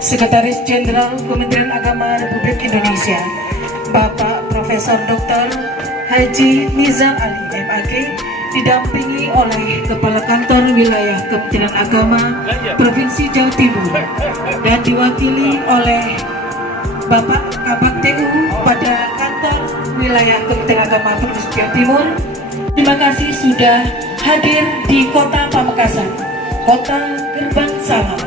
Sekretaris Jenderal Kementerian Agama Republik Indonesia, Bapak Profesor Dr. Haji Nizar Ali MAG, didampingi oleh Kepala Kantor Wilayah Kementerian Agama Provinsi Jawa Timur dan diwakili oleh Bapak Kabak TU pada Kantor Wilayah Kementerian Agama Provinsi Jawa Timur. Terima kasih sudah hadir di Kota Pamekasan, Kota Gerbang Salam.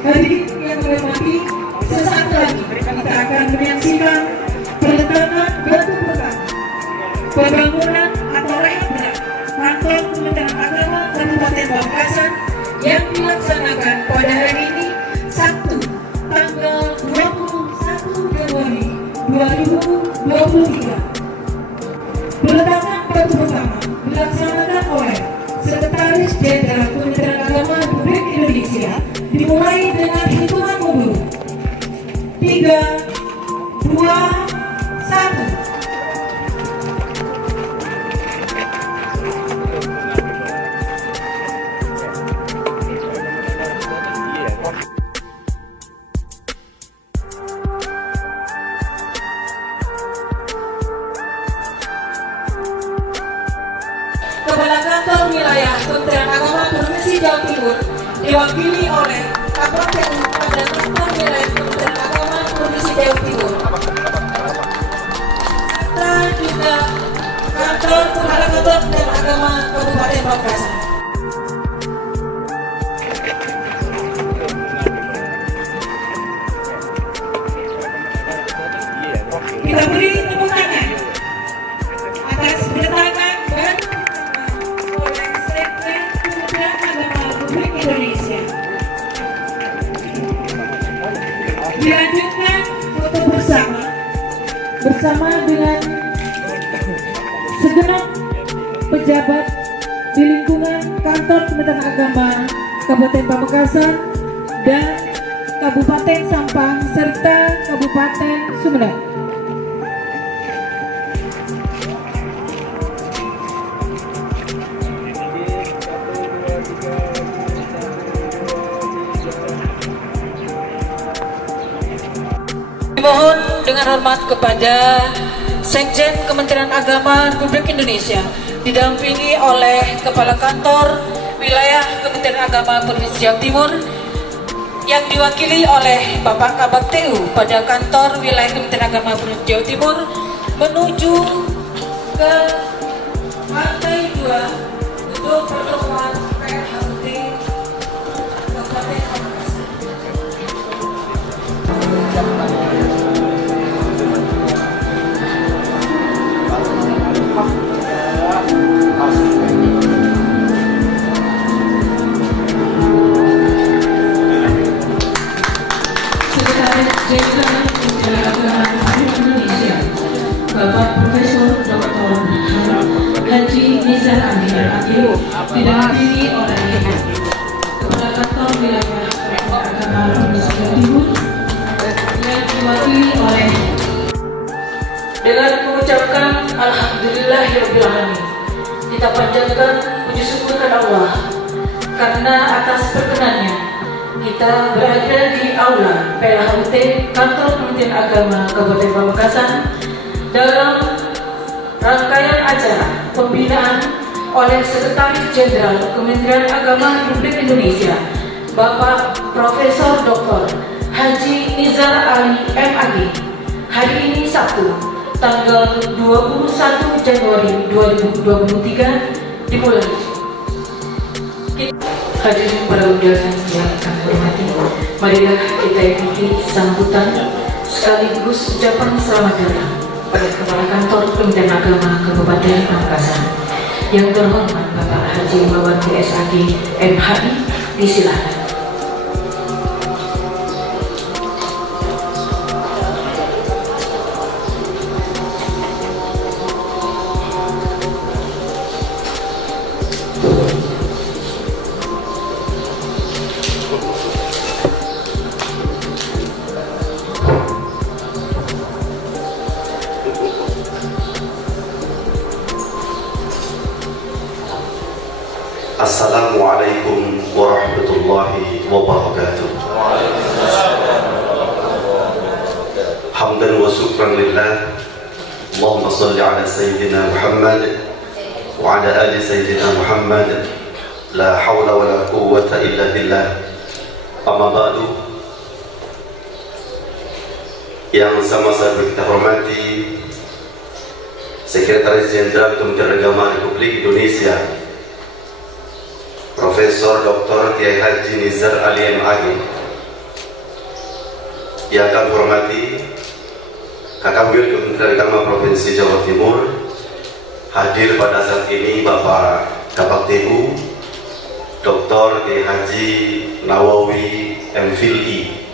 Hadirin yang hormati, sesaat lagi kita akan menyaksikan peletakan batu pertama pembangunan atau rehab berat kantor Kementerian Agama Kabupaten Pamekasan yang dilaksanakan pada hari ini Sabtu tanggal 21 Januari 2023. Peletakan batu pertama dilaksanakan oleh Sekretaris Jenderal Kementerian Agama Republik Indonesia dimulai dengan hitungan mundur 3, 2, 1. Kepala Kantor Wilayah Kementerian Agama Provinsi Jawa Timur diwakili oleh Kabak TU pada Kantor Wilayah Kementerian Agama Provinsi Jawa Timur serta juga Kantor Kepala Kantor Kementerian Agama Kabupaten Pamekasan. Kita beri tepuk tangan atas peletakan batu oleh Sekjen Kementerian Agama Republik Indonesia. Dilanjutkan foto bersama dengan segenap pejabat di lingkungan Kantor Kementerian Agama Kabupaten Pamekasan dan Kabupaten Sampang serta Kabupaten Sumedang. Mohon dengan hormat kepada Sekjen Kementerian Agama Republik Indonesia didampingi oleh Kepala Kantor Wilayah Kementerian Agama Provinsi Jawa Timur yang diwakili oleh Bapak Kabak TU pada Kantor Wilayah Kementerian Agama Provinsi Jawa Timur menuju ke lantai 2 untuk pertemuan PLHUT Kabupaten Pamekasan. Sekretaris Jenderal Kementerian Agama Republik Indonesia, Bapak Profesor Dr. Haji Nizar Ali MAG, didampingi oleh Kepala Kantor Wilayah Kementerian Agama Provinsi Jawa Timur yang diwakili oleh dengan mengucapkan Alhamdulillahirabbil alamin. Kita panjatkan puji syukur kepada Allah karena atas perkenannya kita berada di aula PLHUT Kantor Kementerian Agama Kabupaten Pamekasan dalam rangkaian acara pembinaan oleh Sekretaris Jenderal Kementerian Agama Republik Indonesia Bapak Profesor Dr. Haji Nizar Ali MAG hari ini Sabtu tanggal 21 Januari 2023 dimulai. Hadirin para undangan yang kami hormati, marilah kita ikuti sambutan sekaligus ucapan selamat datang pada Kepala Kantor Kementerian Agama Kabupaten Pamekasan yang terhormat Bapak Haji Mawardi SAG MHI. Disilakan. Assalamualaikum warahmatullahi wabarakatuh. Hamdan wa syukran lillah. Allahumma salli ala Sayyidina Muhammad wa ala ali Sayyidina Muhammad. La hawla wa la quwwata illa billah. Amma ba'du. Yang sama-sama kita hormati Sekretaris Jenderal Kementerian Agama Republik Indonesia Profesor Dr. Kiai Haji Nizar Ali MAG, yang kami hormati Kakabwil Kementerian Agama Provinsi Jawa Timur, hadir pada saat ini Bapak Kabak TU Dr. Kiai Haji Nawawi MPhilI,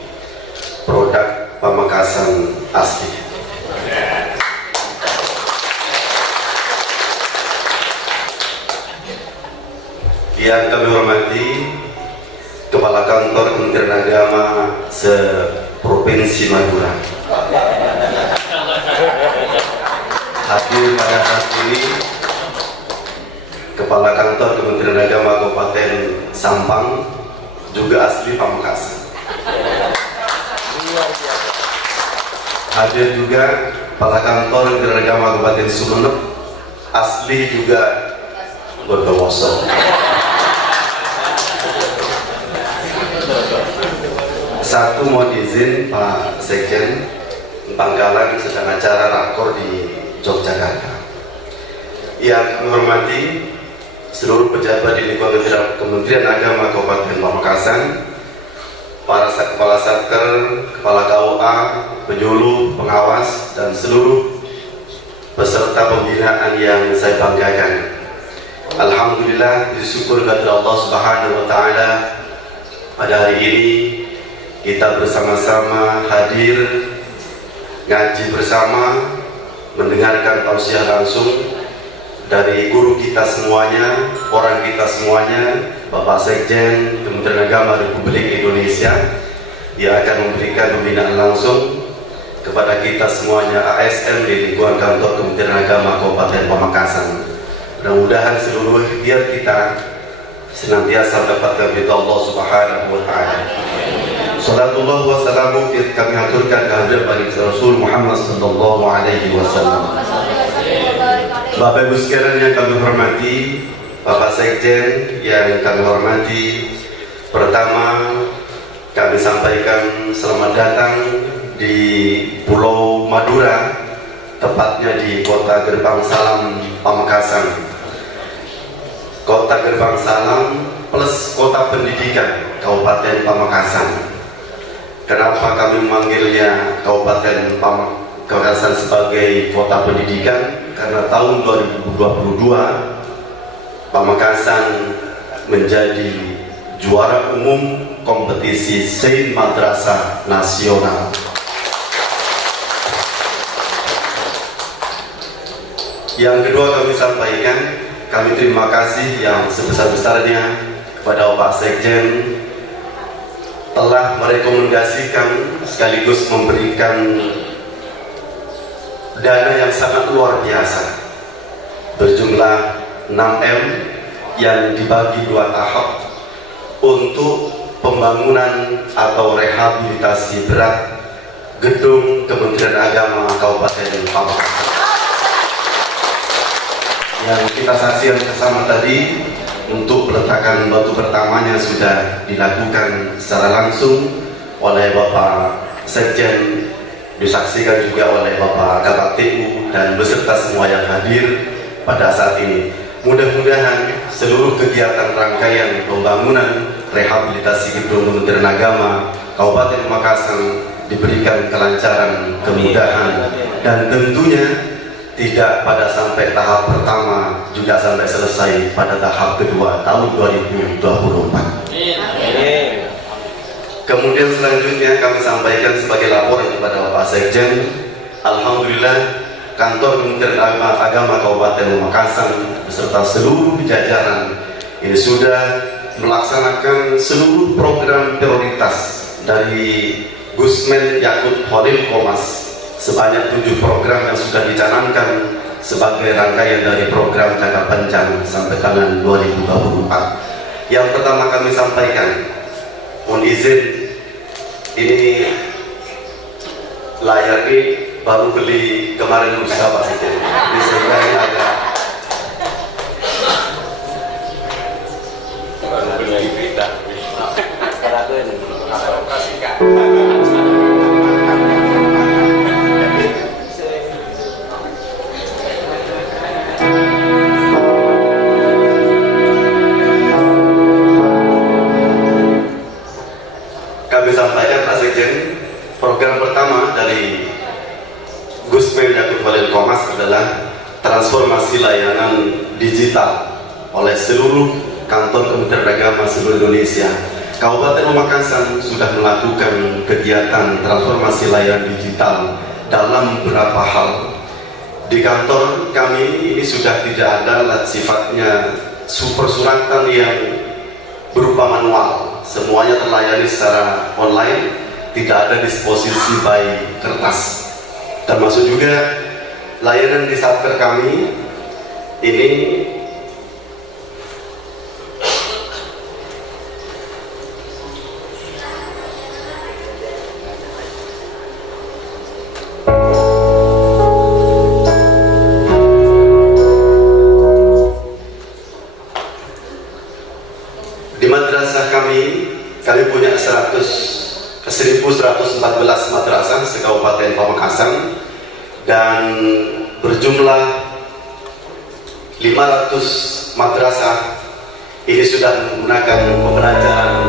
Produk Pamekasan Asli. Yang kami hormati Kepala Kantor Kementerian Agama se-Provinsi Madura, hadir pada saat ini Kepala Kantor Kementerian Agama Kabupaten Sampang, juga asli Pamekasan. Hadir juga Kepala Kantor Kementerian Agama Kabupaten Sumeneb, asli juga Bondowoso. Satu, mohon izin Pak Sekjen, Pangkalan sedang acara rakor di Yogyakarta. Yang kami hormati seluruh pejabat di lingkungan Kementerian Agama Kabupaten Pamekasan, para kepala satker, kepala KUA, penyuluh, pengawas, dan seluruh peserta pembinaan yang saya banggakan. Alhamdulillah, bersyukur kepada Allah Subhanahu wa Ta'ala, pada hari ini kita bersama-sama hadir ngaji bersama, mendengarkan tausiah langsung dari guru kita semuanya, orang kita semuanya, Bapak Sekjen Kementerian Agama Republik Indonesia, yang akan memberikan pembinaan langsung kepada kita semuanya ASN di lingkungan kantor Kementerian Agama Kabupaten Pamekasan. Mudah-mudahan seluruh ikhtiar kita senantiasa mendapatkan ridha Allah Subhanahu wa Ta'ala. Salatullah wa salamu kami haturkan kehadiran bagi Rasul Muhammad sallallahu alaihi wasallam. Bapak Ibu sekalian yang kami hormati, Bapak Sekjen yang kami hormati, pertama kami sampaikan selamat datang di Pulau Madura, tepatnya di Kota Gerbang Salam Pamekasan. Kota Gerbang Salam plus Kota Pendidikan Kabupaten Pamekasan. Kenapa kami memanggilnya Kabupaten Pamekasan sebagai Kota Pendidikan? Karena tahun 2022 Pamekasan menjadi juara umum kompetisi Saint Madrasah Nasional. Yang kedua kami sampaikan, kami terima kasih yang sebesar-besarnya kepada Bapak Sekjen telah merekomendasikan sekaligus memberikan dana yang sangat luar biasa berjumlah 6M yang dibagi 2 tahap untuk pembangunan atau rehabilitasi berat gedung Kementerian Agama Kabupaten Pamekasan. Yang kita saksikan bersama tadi, untuk peletakan batu pertamanya sudah dilakukan secara langsung oleh Bapak Sekjen, disaksikan juga oleh Bapak Kabak TU dan beserta semua yang hadir pada saat ini. Mudah-mudahan seluruh kegiatan rangkaian pembangunan rehabilitasi gedung Kementerian Agama Kabupaten Pamekasan diberikan kelancaran, kemudahan, dan tentunya tidak pada sampai tahap pertama, juga sampai selesai pada tahap kedua tahun 2024. Kemudian selanjutnya kami sampaikan sebagai laporan kepada Bapak Sekjen, Alhamdulillah Kantor Kementerian Agama Kabupaten Pamekasan beserta seluruh jajaran ini sudah melaksanakan seluruh program prioritas dari Gusmen Yakut Holil Komas sebanyak 7 program yang sudah dicanangkan sebagai rangkaian dari program jangka panjang sampai tahun 2024. Yang pertama kami sampaikan, mohon izin, ini layar ini baru beli kemarin lusa Pak Sekjen, jadi sehingga ini agak baru beli beda. kami sampaikan Pak Sekjen, program pertama dari Gusmen Yakut Walil Komas adalah transformasi layanan digital oleh seluruh kantor Kementerian Agama seluruh Indonesia. Kabupaten Pamekasan sudah melakukan kegiatan transformasi layanan digital dalam beberapa hal. Di kantor kami ini sudah tidak ada sifatnya persuratan yang berupa manual, semuanya terlayani secara online, tidak ada disposisi by kertas. Termasuk juga layanan di satker kami ini di madrasah kami punya 1114 madrasah se-Kabupaten Pamekasan dan berjumlah 500 madrasah ini sudah menggunakan pembelajaran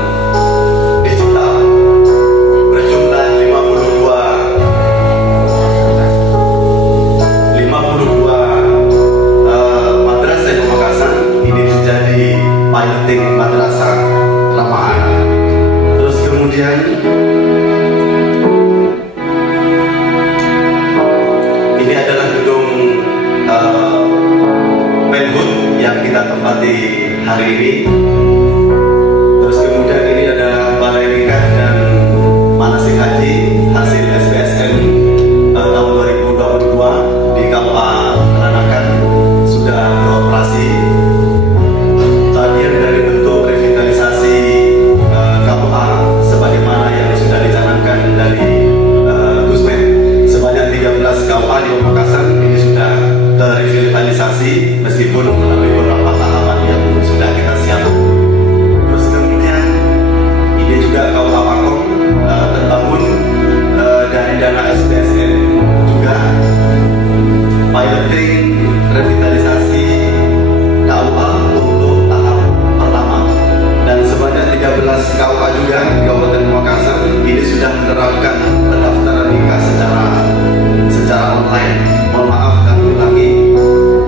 digital, berjumlah 52 madrasah di Pamekasan ini menjadi piloting madrasah ramah anak. Terus kemudian ini adalah gedung Menhut yang kita tempati hari ini. Terus kemudian ini ada balai nikah dan manasik haji hasil SBSN tahun 2022 di KUA Peranakan sudah beroperasi. Bagian dari bentuk revitalisasi KUA sebagaimana yang sudah dicanangkan dari Gusmen, sebanyak 13 KUA di Pamekasan ini sudah terrevitalisasi meskipun melalui beberapa tahapan yang sudah kita siapkan. Terus kemudian ini juga KUA Pakong terbangun dari dana SBSN juga piloting revitalisasi KUA untuk tahap pertama, dan sebanyak 13 KUA juga di Kabupaten Pamekasan ini sudah menerapkan pendaftaran nikah secara online. Mohon maaf kami ulangi,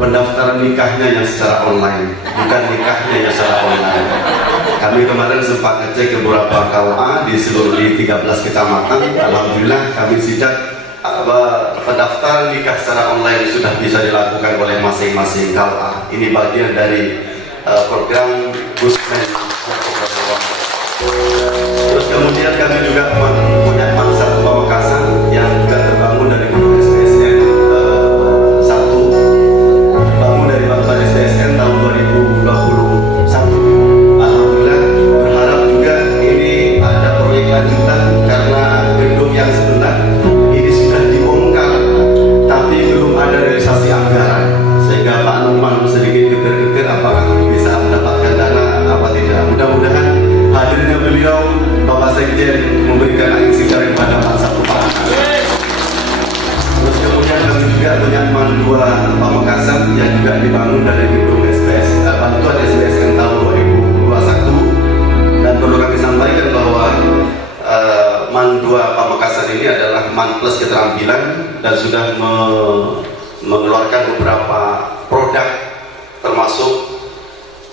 pendaftaran nikahnya yang secara online, bukan nikahnya yang secara online. Kami kemarin sempat ngecek ke beberapa KUA di seluruh 13 kecamatan. Alhamdulillah kami sidak pendaftaran nikah secara online sudah bisa dilakukan oleh masing-masing KUA. Ini bagian dari program Gusmen. Terus kemudian kami juga punya Mansat Pamekasan yang juga terbangun dari gedung SDSN 1, bangun dari bantuan SDSN tahun 2021. Alhamdulillah, berharap juga ini ada proyek lanjutan karena gedung yang sebelah ini sudah dibongkar tapi belum ada realisasi anggaran, sehingga Pak Numan sedikit getir-getir apakah bisa mendapatkan dana apa tidak. Mudah-mudahan hadirnya beliau Bapak Sekjen memberikan angin segar kepada Mansat Pamekasan. Terus kemudian kami juga punya MAN 2 Pamekasan yang juga dibangun dari gedung bantuan SBSN tahun 2021, dan perlu kami sampaikan bahwa MAN 2 Pamekasan ini adalah MAN plus keterampilan dan sudah mengeluarkan beberapa produk termasuk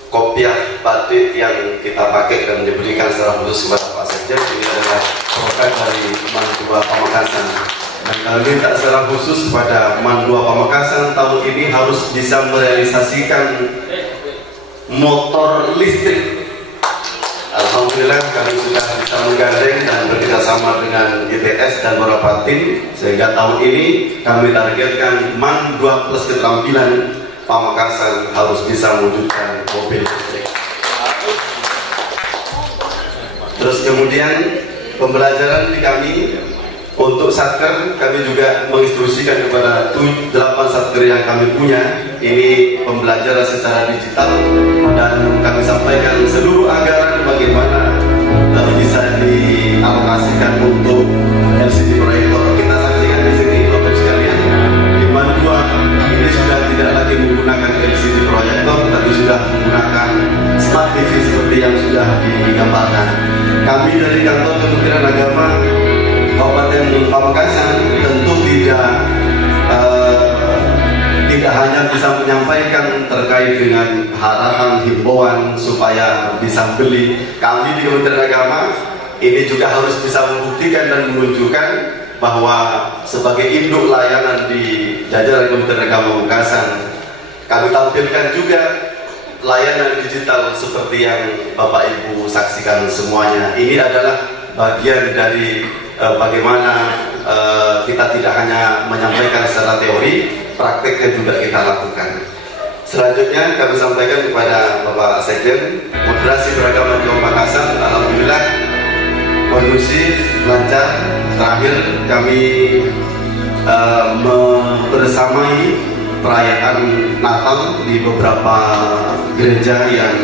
kopiah batik yang kita pakai dan diberikan secara khusus kepada Pak Sekjen. Ini adalah produk dari MAN 2 Pamekasan. Dan kami minta secara khusus kepada MAN 2 Pamekasan tahun ini harus bisa merealisasikan motor listrik. Alhamdulillah. Alhamdulillah kami sudah bisa menggandeng dan bekerjasama dengan ITS dan beberapa tim, sehingga tahun ini kami targetkan MAN 2 plus keterampilan Pamekasan harus bisa mewujudkan mobil listrik. Terus kemudian pembelajaran di kami untuk satker, kami juga menginstruksikan kepada 8 satker yang kami punya, ini pembelajaran secara digital, dan kami sampaikan seluruh anggaran bagaimana bisa dialokasikan untuk LCD proyektor. Kita saksikan di sini Bapak sekalian, di MAN 2 ini sudah tidak lagi menggunakan LCD proyektor, tapi sudah menggunakan Smart TV seperti yang sudah digambarkan. Kami dari kantor Kementerian Agama Kabupaten Pamekasan tentu tidak hanya bisa menyampaikan terkait dengan harapan himbauan supaya bisa beli. Kami di Kementerian Agama ini juga harus bisa membuktikan dan menunjukkan bahwa sebagai induk layanan di jajaran Kementerian Agama Pamekasan, kami tampilkan juga layanan digital seperti yang Bapak Ibu saksikan semuanya. Ini adalah bagian dari bagaimana kita tidak hanya menyampaikan secara teori, prakteknya juga kita lakukan. Selanjutnya kami sampaikan kepada Bapak Sekjen, moderasi beragama di Pamekasan alhamdulillah kondusif, lancar. Terakhir kami bersamai perayaan Natal di beberapa gereja yang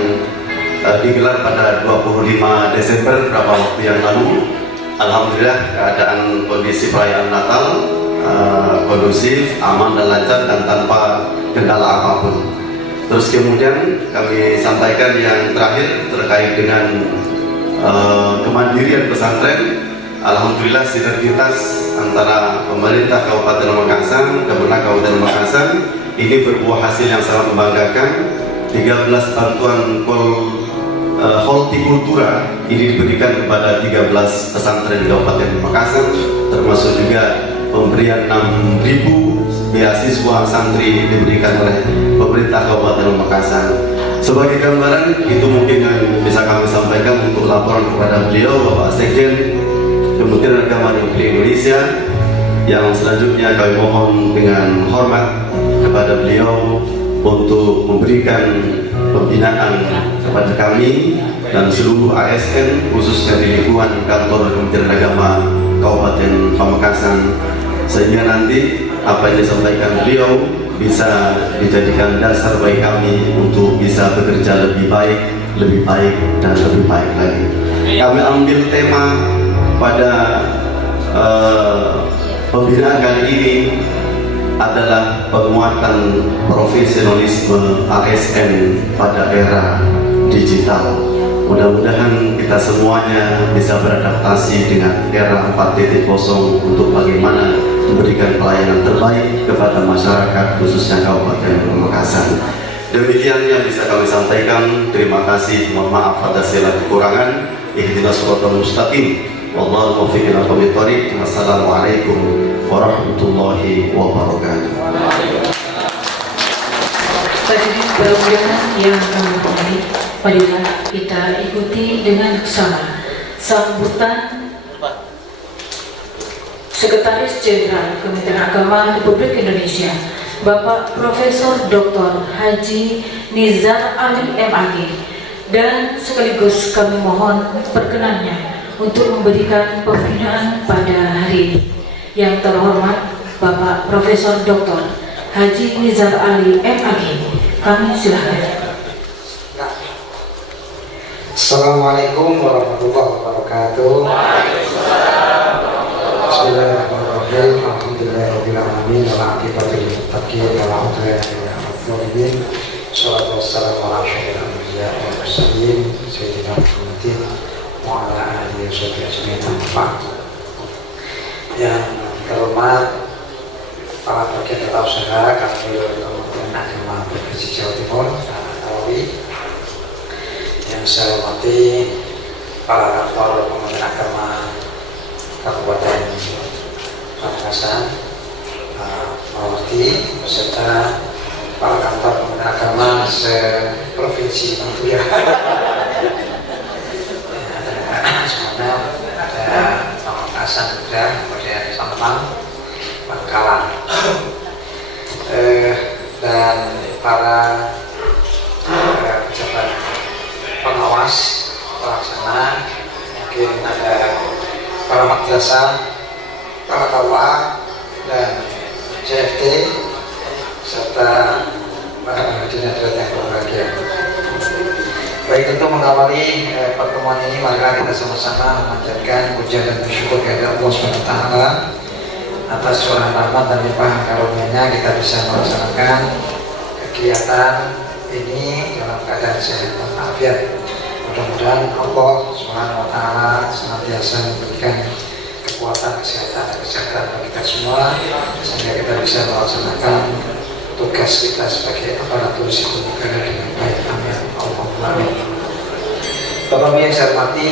digelar pada 25 Desember beberapa waktu yang lalu. Alhamdulillah keadaan kondisi perayaan Natal kondusif, aman dan lancar dan tanpa kendala apapun. Terus kemudian kami sampaikan yang terakhir terkait dengan kemandirian pesantren. Alhamdulillah sinergitas antara pemerintah Kabupaten Pamekasan, Kemenak Kabupaten Pamekasan ini berbuah hasil yang sangat membanggakan. 13 bantuan hortikultura ini diberikan kepada 13 pesantren di Kabupaten Pamekasan, termasuk juga pemberian 6.000 beasiswa santri diberikan oleh pemerintah Kabupaten Pamekasan. Sebagai gambaran itu mungkin yang bisa kami sampaikan untuk laporan kepada beliau Bapak Sekjen Kementerian Agama Republik Indonesia. Yang selanjutnya kami mohon dengan hormat kepada beliau untuk memberikan pembinaan kepada kami dan seluruh ASN khususnya di lingkungan kantor Kementerian Agama Kabupaten Pamekasan, sehingga nanti apa yang disampaikan beliau bisa dijadikan dasar bagi kami untuk bisa bekerja lebih baik dan lebih baik lagi. Kami ambil tema pada pembinaan kali ini adalah penguatan profesionalisme ASN pada era digital. Mudah-mudahan kita semuanya bisa beradaptasi dengan era 4.0 untuk bagaimana memberikan pelayanan terbaik kepada masyarakat khususnya Kabupaten Pamekasan. Demikian yang bisa kami sampaikan. Terima kasih. Mohon maaf atas segala kekurangan. Ihdinas shiratal mustaqim. Wallahu muwaffiq ila aqwamit thoriq. Wassalamualaikum warahmatullahi wabarakatuh. Hadirin berundangan yang kami hormati, marilah kita ikuti dengan bersama sambutan Sekretaris Jenderal Kementerian Agama Republik Indonesia, Bapak Profesor Dr. Haji Nizar Ali MAG, dan sekaligus kami mohon perkenannya untuk memberikan pembinaan pada hari ini. Yang terhormat Bapak Profesor Dr. Haji Nizar Ali MAG, kami silakan. Assalamualaikum warahmatullahi wabarakatuh. Bismillahirrahmanirrahim. Alhamdulillahirabbil alamin wal aqibatul muttaqin wala udwana illa 'alal zalimin. Shallallahu wassalamu ala asyrofil anbiya wal mursalin sayyidina Muhammadin wa ala alihi washabihi ajmain. Yang terhormat para bagian tata usaha Kanwil Kementerian Agama Provinsi Jawa Timur, yang saya hormati para kantor Kementerian Agama Kabupaten Pamekasan, Mawati, beserta para kantor Kementerian Agama se-provinsi tentu ya. para pejabat pengawas, pelaksana, mungkin ada para madrasah, para KUA dan CFT, serta hadirin hadirat yang berbahagia. Baik, untuk mengawali pertemuan ini, maka kita sama-sama memanjatkan puja dan bersyukur kepada Allah SWT atas curah rahmat dan limpah karunia-Nya kita bisa melaksanakan kegiatan ini dalam keadaan sehat dan afiat. Mudah-mudahan Allah SWT senantiasa memberikan kekuatan, kesehatan, dan kesejahteraan bagi kita semua, sehingga kita bisa melaksanakan tugas kita sebagai aparatur sipil negara dengan baik. Amin. Allahumma amin. Bapak Ibu yang saya hormati,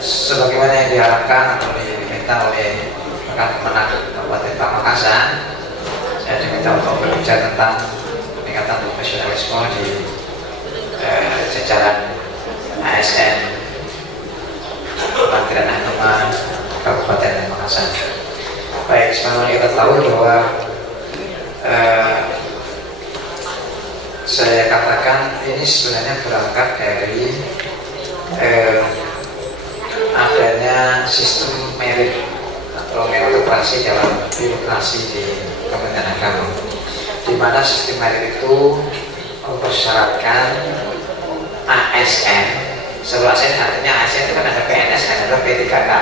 sebagaimana yang diharapkan atau diminta oleh rekan Kemenak Kabupaten Pamekasan, saya diminta untuk berbicara tentang peningkatan profesionalisme di jajaran ASN Kementerian Agama Kabupaten Pamekasan. Baik, sebenarnya kita tahu bahwa saya katakan ini sebenarnya berangkat dari adanya sistem merit atau meritokrasi dalam birokrasi di Kementerian Agama, di mana sistem merit itu mempersyaratkan ASN. Seluruh ASN artinya ASN itu kan ada PNS dan ada P3K.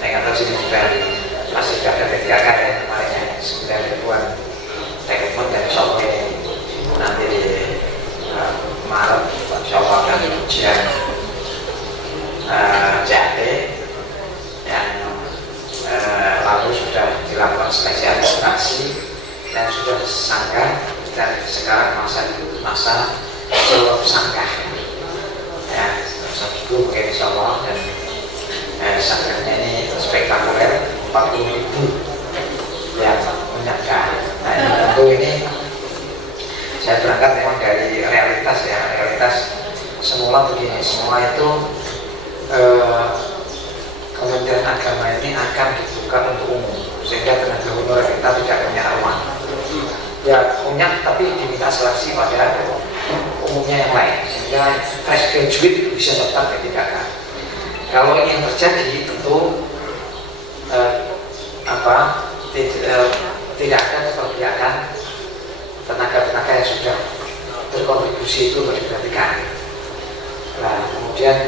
Saya nggak tahu sini juga masih sudah ada P3K ya, kemarin ya 9 ribuan rekrutmen, dan insya Allah nanti di Maret insya Allah akan ujian JAT yang lalu sudah dilakukan seleksi administrasi dan sudah disangka, dan sekarang masa jawab sangka ya, satu mungkin insya Allah, dan sangkanya ini spektakuler 40.000 yang menyangka. Nah, tentu ini saya berangkat memang dari realitas ya, realitas semula begini, semua itu Kementerian Agama ini akan dibuka untuk umum, sehingga tenaga honorer kita tidak punya ruang ya, punya tapi diminta seleksi pada umumnya yang lain, sehingga fresh graduate bisa daftar P3K. Kalau ini yang terjadi, tentu tidak ada keberpihakan tenaga-tenaga yang sudah berkontribusi itu diperhatikan. Nah, kemudian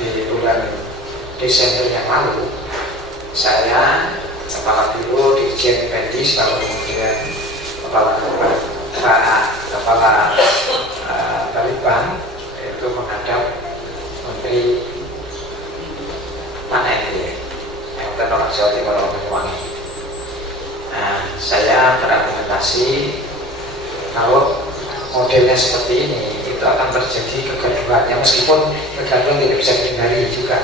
di bulan Desember yang lalu, saya, Kepala Biro Dirjen Pendis, lalu kemudian Kepala Balitbank itu menghadap Menteri yang terkenal Jawa Timur, Banyuwangi. Nah, saya berargumentasi kalau modelnya seperti ini itu akan terjadi kegaduhan, ya meskipun kegaduhan tidak bisa dihindari juga,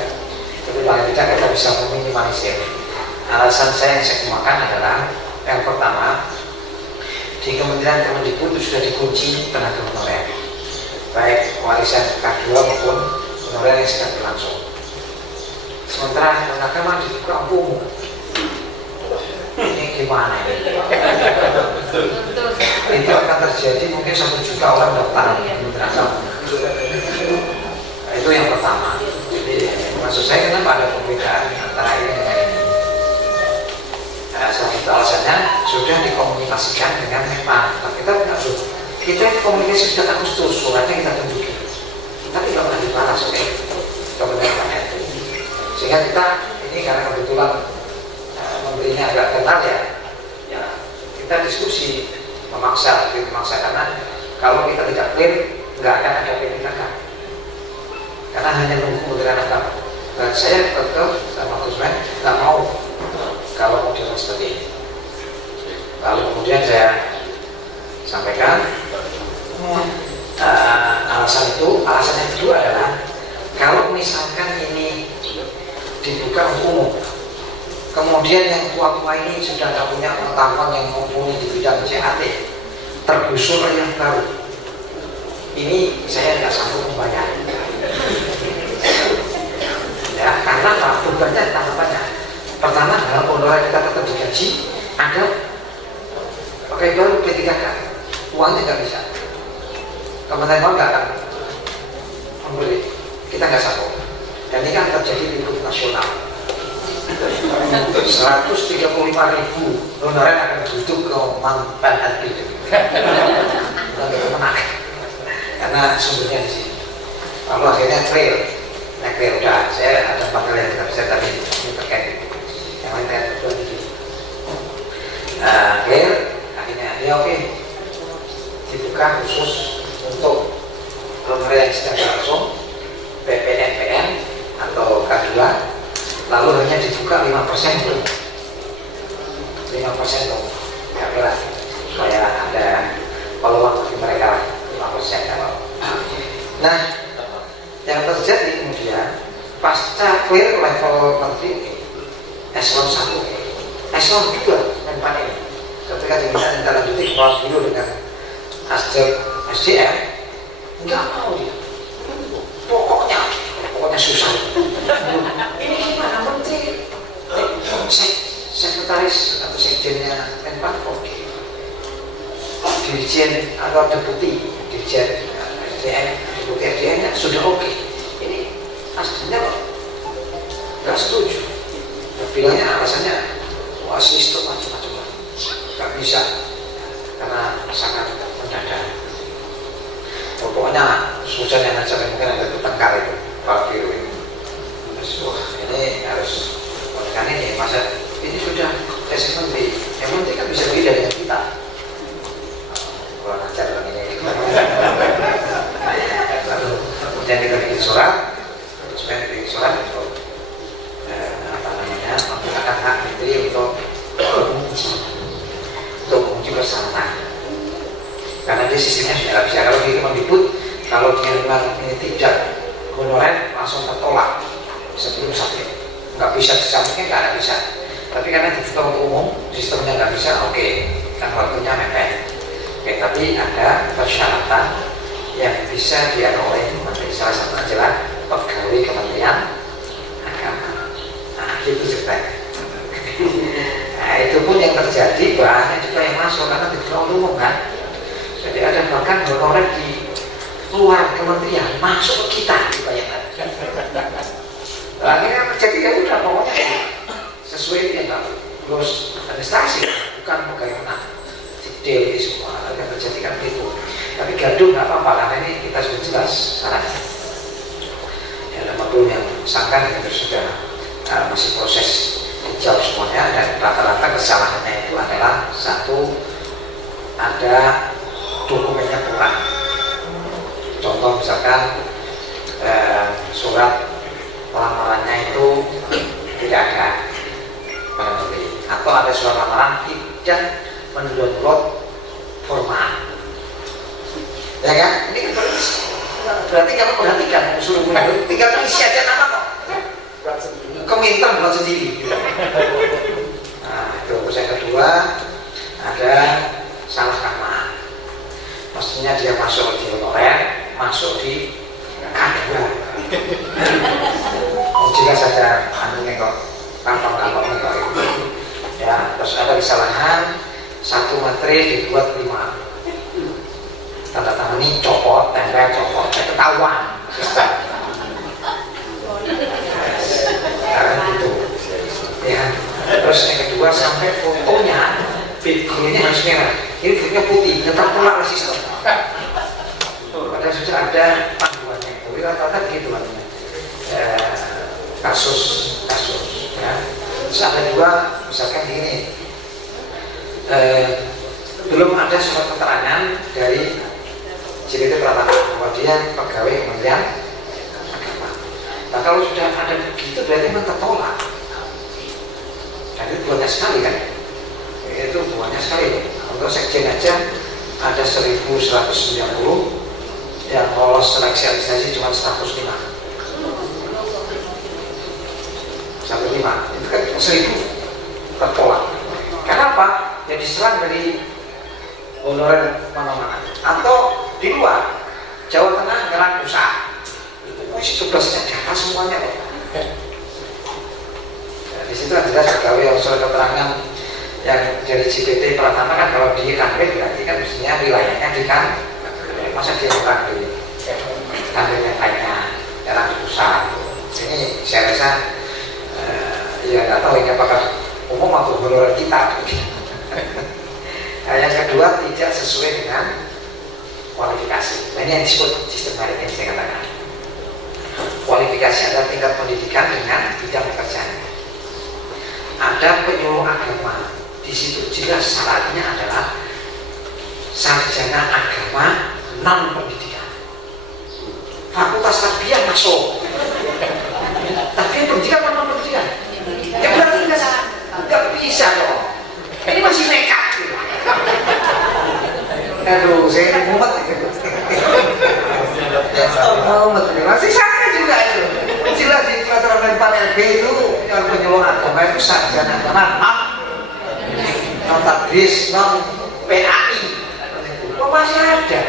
tapi paling tidak kita bisa meminimalisir. Alasan saya yang saya kemukakan adalah yang pertama, di Kementerian Kemendikbud itu sudah dikunci tenaga honorer, baik warisan K2 maupun honorer yang sedang berlangsung. Sementara tenaga mah dibuka umum. Ini gimana ini? Itu akan terjadi mungkin 1 juta orang daftar Kementerian Agama. Itu yang pertama. Jadi maksud saya kenapa ada perbedaan antara ini dengan ini? Salah satu alasannya sudah dikomunikasikan dengan Menpan. Nah, kita komunikasi sejak Agustus, suratnya kita tunjukin, tapi tidak pernah dibalas oleh Kementerian itu. Sehingga kita ini karena kebetulan menterinya agak kenal ya kita diskusi memaksa karena kalau kita tidak clear nggak akan ada P3K, karena hanya nunggu Kementerian Agama. Dan saya betul sama Kusmen nggak mau kalau model seperti ini. Lalu kemudian saya sampaikan alasan yang kedua adalah kalau misalkan ini dibuka untuk umum, kemudian yang tua-tua ini sudah tidak punya pengetahuan yang mumpuni di bidang CAT, tergusur yang baru, ini saya tidak sanggup membayar. Ya, karena apa? Bebannya tambah banyak. Pertama adalah honorer kita tetap digaji, ada pegawai baru P3K, uangnya nggak bisa. Kementerian Keuangan nggak akan memberi, kita nggak sanggup. Dan ini kan terjadi di lingkup nasional. 135.000 honorer akan duduk ke mantan atlet. Bukan ke kemenang. Karena sumbernya di sini. Lalu akhirnya clear, udah. Saya ada panggil yang tidak bisa, tapi ini terkait yang lain saya berdua di clear. Akhirnya dia oke, dibuka khusus untuk honorer yang sedang langsung PPNPN atau K2, lalu hanya dibuka 5% dulu, 5% dong, ya lah, supaya ada peluang bagi mereka 5% kalau. Nah, yang terjadi kemudian pasca clear level menteri eselon 1, eselon 2 Menpan ini, ketika diminta lanjuti kepala biro dengan SDM, nggak mau dia. Pokoknya susah. Ini gimana menteri? Sekretaris atau sekjennya Menpan oke. Dirjen atau deputi dirjen SDM, deputi SDM-nya sudah oke. Ini aslinya nggak setuju. Bilangnya alasannya wah sistem macam-macam, nggak bisa karena sangat mendadak. Pokoknya susah yang aja mungkin ada bertengkar itu Pak Biro ini. Ini harus kan ini masa ini sudah tesis menteri. Yang menteri kan bisa beda dengan kita. Kurang ajar orang ini. Lalu kemudian kita bikin surat, supaya bikin surat untuk menggunakan hak menteri untuk menguji bersama. Karena dia sistemnya sudah nggak bisa. Kalau dia mendikbud, kalau dia memang ini tidak honorer langsung tertolak sebelum sakit, nggak bisa disampaikan, nggak bisa. Tapi karena dibuka untuk umum, sistemnya nggak bisa, oke, kan waktunya mepet. Oke, tapi ada persyaratan yang bisa diatur oleh menteri. Salah satu adalah pegawai Kementerian Agama. Nah, itu ceritanya. Nah, itu pun yang terjadi, banyak juga yang masuk karena dibuka untuk umum kan. Jadi ada bahkan honorer di luar kementerian masuk ke kita dibayarkan. Akhirnya terjadi ya udah pokoknya sesuai dia nggak lulus administrasi, bukan pegawai menang. Detail semua yang terjadi kan gitu. Tapi gaduh nggak apa-apa karena ini kita sudah jelas caranya. Ya ada maklum yang sangka itu sudah masih proses hijau semuanya dan rata-rata kesalahannya itu adalah satu, ada dokumennya kurang. Contoh misalkan surat lamarannya itu tidak ada pada menteri, atau ada surat lamaran tidak mendownload format, ya kan? Ini berarti kamu perhatikan, suruh tinggal isi aja nama kok. Keminter buat sendiri. Nah itu yang kedua, ada salah nama. Mestinya dia masuk di honorer, masuk di K2. Jelas ada anunya kok, kantong-kantongnya kok. Ya, terus ada kesalahan, satu materi dibuat 5. Tanda tangan ini copot, tempel copot, ketahuan. Karena gitu. Ya. Terus yang kedua sampai fotonya, backgroundnya harus merah. Ini fotonya putih, tetap pula resisten. Padahal sudah ada panduannya. Tapi rata-rata begitu namanya. Kasus ya. Terus ada juga misalkan gini, belum ada surat keterangan dari JPT Pratama bahwa dia pegawai Kementerian Agama. Nah kalau sudah ada begitu berarti memang tertolak. Dan itu banyak sekali kan, itu banyak sekali. Untuk sekjen aja ada 1190 yang lolos seleksi administrasi cuma 105. 105 itu kan 1000 tertolak. Kenapa? Ya diserang dari honorer mana-mana atau di luar Jawa Tengah ngeran usaha. Itu tugasnya data semuanya kok. Di situ jelas pegawai yang surat keterangan yang dari GPT pertama kan kalau di Kanwil berarti kan mestinya wilayahnya di kan, masa dia bukan di Kanwil yang lainnya, daerah di pusat. Ini saya rasa ya nggak tahu ini apakah umum atau honor kita. Yang kedua tidak sesuai dengan kualifikasi. Nah, ini yang disebut sistem merit yang saya katakan. Kualifikasi adalah tingkat pendidikan dengan bidang pekerjaan. Ada penyuluh agama, di situ jelas syaratnya adalah sarjana agama non pendidikan. Fakultas tarbiyah masuk, tapi pendidikan non pendidikan. Ya berarti nggak bisa dong. Ini masih nekat. Aduh, saya mumet gitu. Mumet, masih sama juga itu. Jelas di peraturan panel B itu yang penyuluh agama itu sarjana agama non tadris, non PAI. Kok masih ada?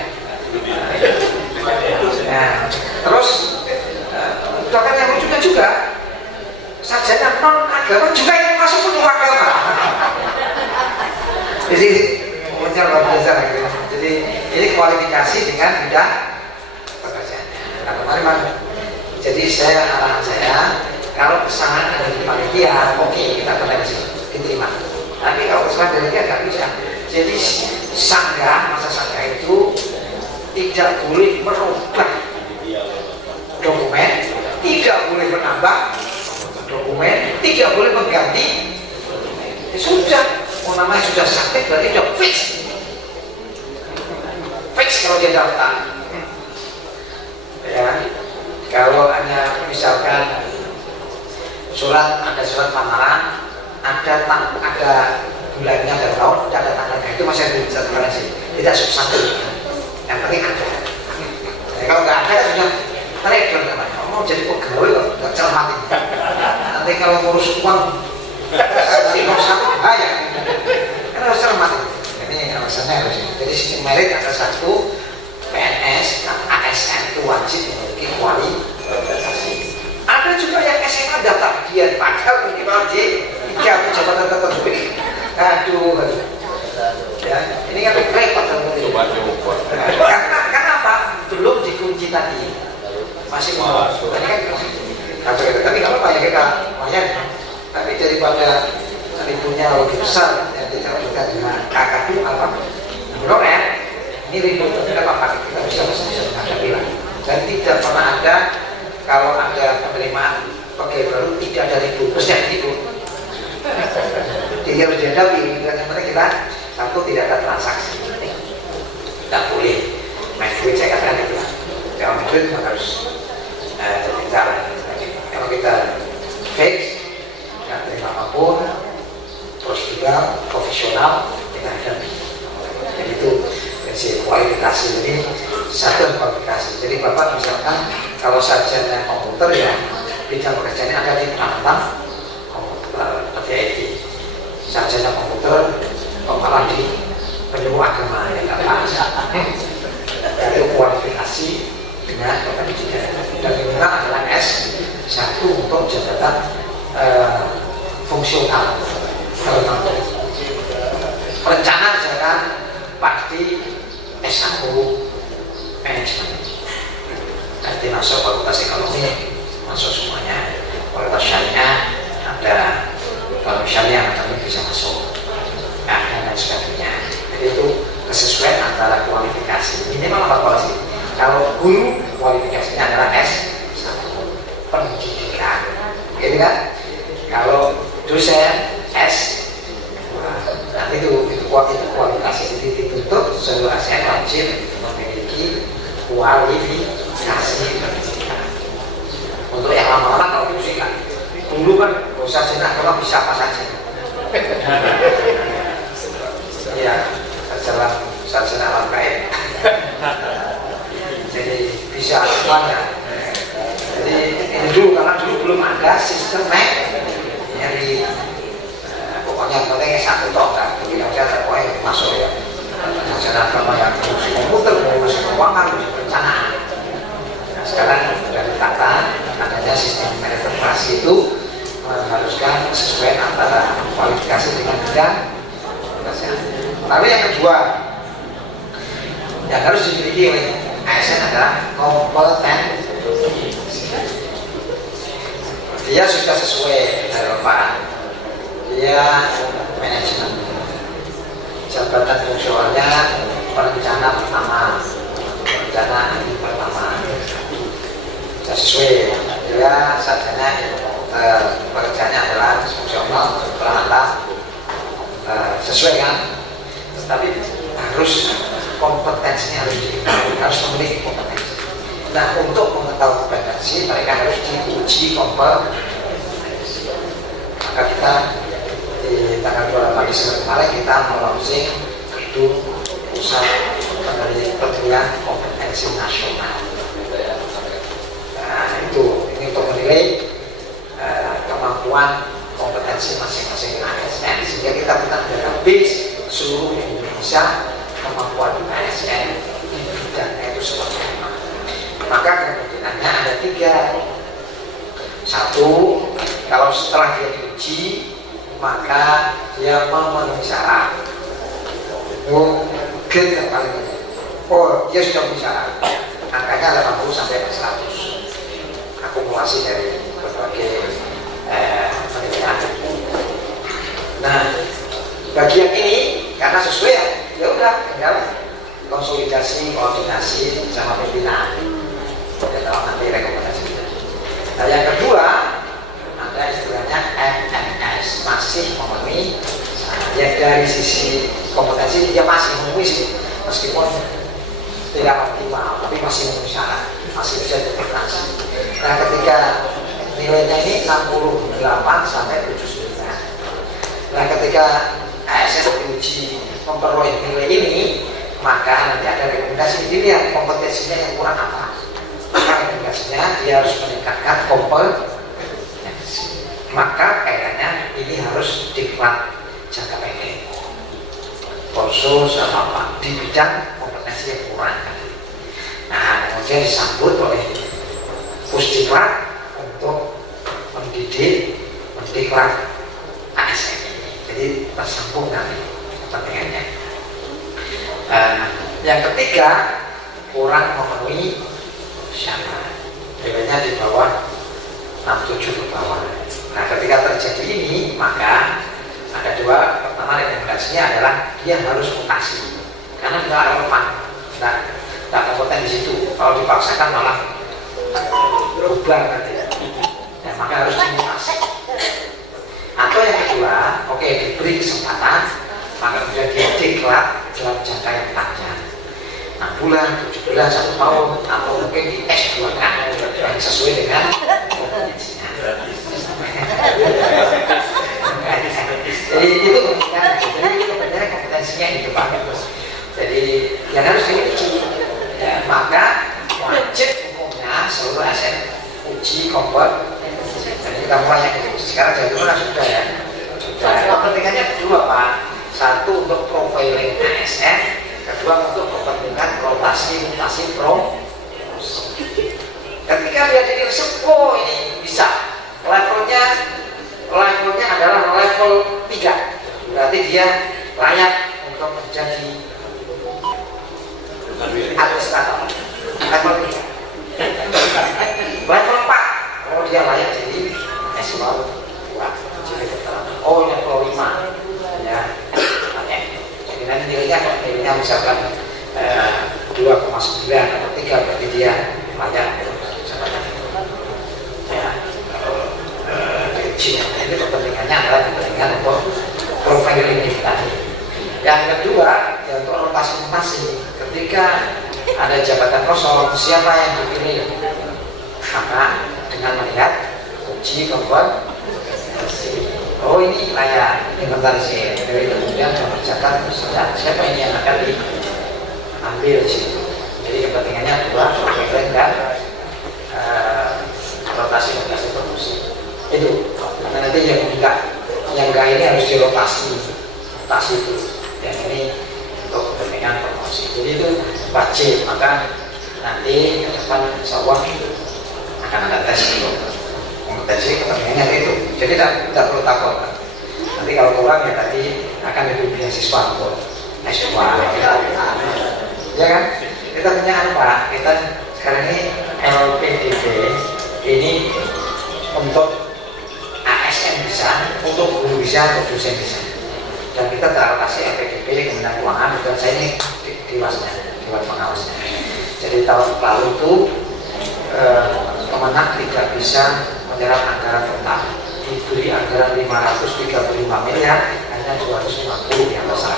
Nah, terus bahkan yang lucunya juga sarjana non agama juga yang masuk penyuluh agama. Jadi umumnya luar biasa gitu. Jadi ini kualifikasi dengan bidang pekerjaan. Nah, kemarin jadi arahan saya kalau pesanan ada di panitia, oke, kita koneksi, diterima. Tapi kalau pesanan dari dia nggak bisa. Jadi masa sanggah itu tidak boleh merubah dokumen, tidak boleh menambah dokumen, tidak boleh mengganti. Ya sudah, namanya sudah sakit berarti sudah fix kalau dia daftar. Ya, kalau hanya misalkan ada surat lamaran, ada bulannya, ada tahun, ada tanggalnya, itu masih ada transparansi, tidak satu. Yang penting ada. Ya, kalau nggak ada kan sudah trader teman. Kamu mau jadi pegawai kok nggak cermat. Nanti kalau ngurus uang, kalau satu bahaya. Kan harus cermat. Ini alasannya harus. Jadi sistem merit ada satu, PNS, ASN itu wajib memiliki kualifikasi. Ada juga yang SMA daftar dia padahal minimal D3 atau jabatan tertentu ini. Aduh. Ya, ini kan repot karena apa? Belum dikunci tadi. Masih mau. Tapi kalau Pak ya kita banyak. Tapi daripada ributnya lebih besar, jadi kalau kita dengan kakak itu apa? Belum ya? Ini ribut tidak apa-apa, kita bisa menghadapi lah. Dan tidak pernah ada kalau ada penerimaan pegawai baru tidak ada ribut, mesti ada ribut. Jadi harus dihadapi. Yang penting kita satu tidak ada transaksi, tidak boleh main duit. Saya katakan itu lah. Kalau main duit harus tertinggal. Kalau kita fix, nggak terima apapun, prosedural, profesional, kita hadapi. Jadi itu kualifikasi ini satu kualifikasi. Jadi Bapak misalkan kalau sarjana komputer ya bidang pekerjaannya ada di penantang komputer atau IT. Sarjana komputer malah di penyuluh agama yang nggak pas. Itu kualifikasi dengan pendidikan. Dan yang adalah S1 untuk jabatan fungsional tertentu. Perencanaan misalkan pasti S1 manajemen. Nanti masuk fakultas ekonomi, masuk semuanya. Fakultas syariah ada, kalau syariah kami bisa masuk. Nah, dan lain sebagainya. Jadi itu kesesuaian antara kualifikasi. Minimal apa kualifikasi? Kalau guru kualifikasinya adalah S1 pendidikan, gitu kan? Kalau dosen S, nanti itu kualifikasi. Jadi dituntut seluruh ASN wajib memiliki kualifikasi pendidikan. Untuk yang lama-lama kalau diusikan, dulu kan sarjana kalau bisa apa saja. Ya, sarjana alam gaib. Jadi bisa semuanya. Jadi ini dulu karena dulu belum ada sistem dari pokoknya yang penting S1 toh kan. Jadi kalau saya pokoknya masuk ya. Sarjana agama yang musik komputer, musik keuangan, musik perencanaan. Nah, sekarang sudah ditata adanya sistem meritokrasi itu mengharuskan sesuai antara kualifikasi dengan bidang yang harus dimiliki oleh ASN adalah kompetensi. Dia sudah sesuai relevan, dia manajemen, jabatan fungsionalnya perencana pertama, perencana ahli pertama, sudah sesuai. Dia sarjana pekerjaannya adalah fungsional peralatan, sesuai kan, tetapi harus kompetensinya harus diketahui, harus memiliki kompetensi. Nah, untuk mengetahui kompetensi mereka harus diuji kompetensi. Maka kita di tanggal 28 Desember kemarin kita melaunching gedung pusat penilaian kompetensi nasional. Nah, itu ini untuk menilai kemampuan kompetensi masing-masing ASN, sehingga kita punya database seluruh Indonesia kemampuan ASN di bidangnya itu seperti apa. Maka kemungkinannya ada 3. 1, kalau setelah dia diuji maka dia memenuhi syarat. Grade yang paling banyak. Oh, dia sudah memenuhi syarat. Angkanya 80 sampai 100. Akumulasi dari berbagai penelitian. Nah, bagi yang ini karena sesuai ya udah tinggal konsolidasi, koordinasi sama pimpinan. Ya, nanti rekomendasinya. Nah, yang kedua ada istilahnya MNS, masih memenuhi. Ya, dari sisi kompetensi dia masih memenuhi sih, meskipun tidak optimal, tapi masih memenuhi syarat, masih bisa diintegrasi. Nah, ketika nilainya ini 68 sampai 79. Nah, ketika ASN diuji memperoleh nilai ini, maka nanti ada rekomendasi, dilihat kompetensinya yang kurang apa. Maka rekomendasinya dia harus meningkatkan kompetensi. Maka kayaknya ini harus diklat jangka pendek, kursus apa di bidang kompetensi yang kurang. Nah, kemudian disambut oleh Pusdiklat untuk mendiklat ASN ini. Jadi tersambung nanti kepentingannya. Yang ketiga, kurang memenuhi syarat, nilainya di bawah 67 ke bawah. Nah, ketika terjadi ini maka ada 2. Pertama, rekomendasinya adalah dia harus mutasi karena tidak relevan, tidak kompeten di situ. Kalau dipaksakan malah berubah nanti. Ya, maka harus dimutasi. Atau yang kedua, oke, diberi kesempatan, maka kemudian dia diklat dalam jangka yang panjang, 6 bulan, 7 bulan, 1 tahun, atau mungkin di S2 kan yang sesuai dengan kompetensinya. Jadi itu kan, jadi kepentingan kompetensinya itu Pak. Jadi yang harus diuji, ya, maka wajib hukumnya seluruh ASN uji kompetensi. Jadi kita mulai yang itu. Sekarang jadi mana sudah ya? Sudah. Kepentingannya 2 Pak. 1 untuk profiling ASN, kedua untuk kepentingan rotasi mutasi promosi. Ketika dia jadi sepuh ini bisa levelnya adalah level 3, berarti dia layak untuk menjadi administrator level 3. Level 4, oh dia layak jadi eselon 2, jadi oh level 5 ya. Jadi nanti nilainya misalkan 2,9 atau 3, berarti dia layak jabatan ya. Ini kepentingannya adalah kepentingan untuk profiling ini tadi. Yang kedua, ya untuk rotasi-rotasi. Ketika ada jabatan kosong, siapa yang dipilih? Maka dengan melihat uji kompetensi. Oh, ini layak inventarisir. Dari kemudian mengerjakan siapa ini yang akan diambil di situ. Jadi kepentingannya 2, profiling dan rotasi promosi. Itu nanti yang enggak ini harus dirotasi itu, yang ini untuk kepentingan promosi. Jadi itu wajib. Maka nanti ke depan insya Allah akan ada tes kompetensi kepentingannya itu. Jadi tidak perlu takut. Nanti kalau kurang ya tadi akan diberi beasiswa untuk S2. ya kan? Kita punya apa? Kita sekarang ini LPDP ini untuk ASN bisa, untuk guru bisa, untuk dosen bisa. Dan kita teralokasi LPDP Kementerian Keuangan, dan saya ini diwasnya, dewan pengawasnya. Jadi tahun lalu itu Kemenang tidak bisa menyerap anggaran total, diberi anggaran 535 miliar, hanya 250 yang besar.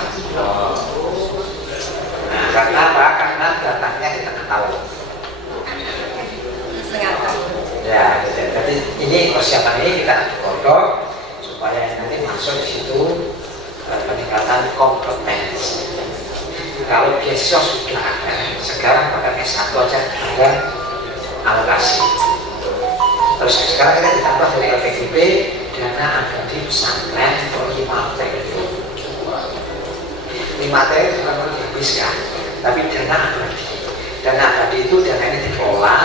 Nah, karena apa? Karena datangnya kita nggak tahu. Ya, jadi ini persiapan ini kita godok supaya nanti masuk di situ peningkatan kompetensi. Kalau beasiswa sudah ada, sekarang pakai S1 aja ada alokasi. Terus sekarang kita ditambah dari LPDP dana abadi pesantren untuk 5T itu. 5T itu bukan perlu dihabiskan, tapi dana abadi. Dana abadi itu dana ini dikelola,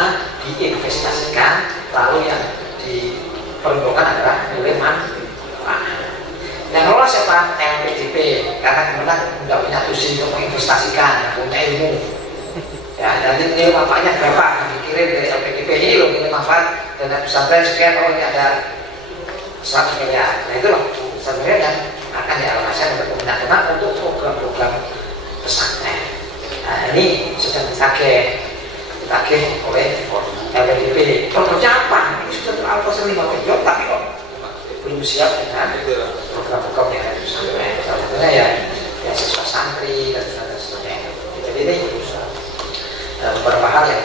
diinvestasikan, lalu yang diperuntukkan adalah nilai manfaat. Yang lolos siapa? LPDP, karena kemudian tidak punya tujuan untuk menginvestasikan, punya ilmu. Ya, dan nilai manfaatnya berapa? Dikirim dari LPDP ini loh nilai manfaat dana pesantren sekian, oh ini ada 100 miliar. Nah itu loh sebenarnya yang akan dialokasikan untuk pemindahan untuk program-program pesantren. Nah ini sudah ditagih oleh LPDP. Programnya apa? Ini sudah teralokasi 5 miliar, tapi kok belum siap dengan program-program yang ada di pesantren. Salah satunya ya siswa santri dan sebagainya. Jadi ini beberapa hal yang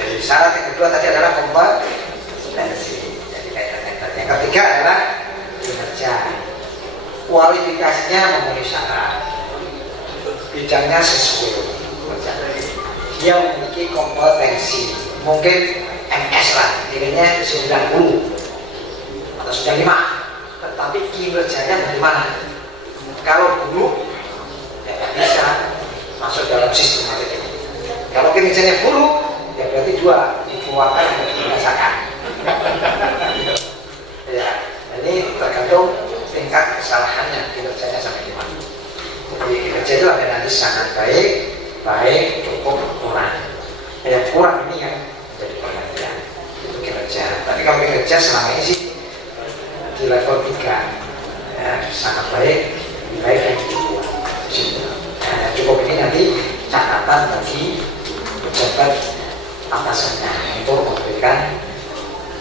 jadi syarat. Yang kedua tadi adalah kompetensi. Jadi yang ketiga adalah kinerja. Kualifikasinya memenuhi syarat, bidangnya sesuai, dia memiliki kompetensi, mungkin MS lah, nilainya 90 atau 95, tetapi kinerjanya bagaimana? Kalau buruk, ya tidak bisa masuk dalam sistem ini. Kalau kinerjanya buruk, ya berarti dikeluarkan dan dirasakan. Ya, ini tergantung tingkat kesalahannya, kinerjanya sampai di mana. Jadi kinerja itu ada nanti sangat baik, cukup, kurang. Yang kurang ini yang menjadi perhatian, itu kinerja. Tapi kalau kinerja selama ini sih di level 3, ya, sangat baik dan cukup. Nah, cukup ini nanti catatan bagi pejabat atasannya untuk memberikan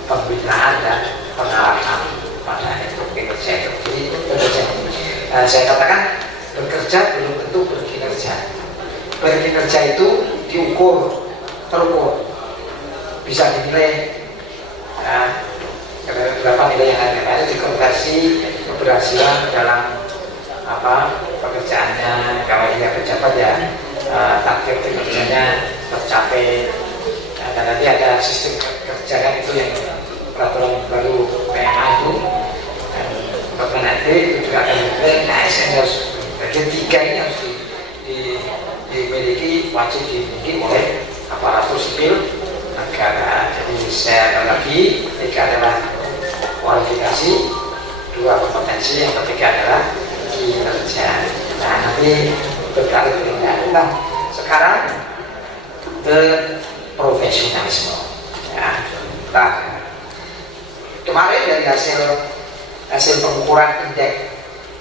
pembinaan dan pengarahan pada kinerja itu. Jadi bekerja. Saya katakan bekerja belum tentu berkinerja. Berkinerja itu terukur, bisa dinilai. Berapa nilai yang ada itu dikonversi keberhasilan dalam pekerjaannya. Kalau dia pejabat ya target kinerjanya tercapai. Dan nanti ada sistem kerja kan itu yang peraturan baru PMA itu, dan peraturan itu juga akan dinilai. ASN harus bagian 3 ini harus dimiliki, wajib dimiliki oleh aparatur sipil negara. Jadi saya lagi, 3 adalah kualifikasi, 2 kompetensi, yang ketiga adalah kinerja. Nah nanti berkali berkali. Nah sekarang ke profesionalisme. Ya, nah, kemarin dari hasil pengukuran indeks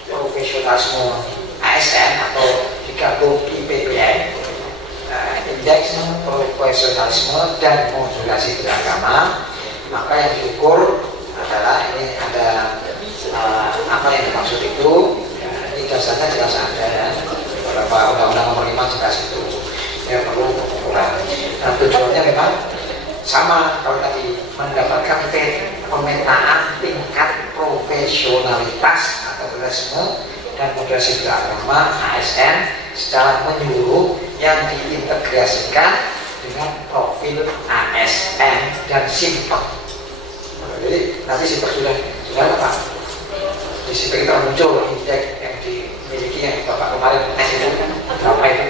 profesionalisme ASN atau digabung IPPN, indeks profesionalisme dan modulasi beragama, maka yang diukur adalah ini ada apa yang dimaksud itu. Ini dasarnya jelas ada ya, beberapa undang-undang nomor 5 jelas itu ya, perlu pengukuran. Nah tujuannya memang sama kalau tadi, mendapatkan pemetaan tingkat profesionalitas atau profesionalisme dan moderasi beragama ASN secara menyeluruh yang diintegrasikan dengan profil ASN dan SIMPEK. Jadi nanti SIMPEK sudah apa? Di SIMPEK kita muncul indeks yang dimiliki yang Bapak kemarin tes itu berapa itu?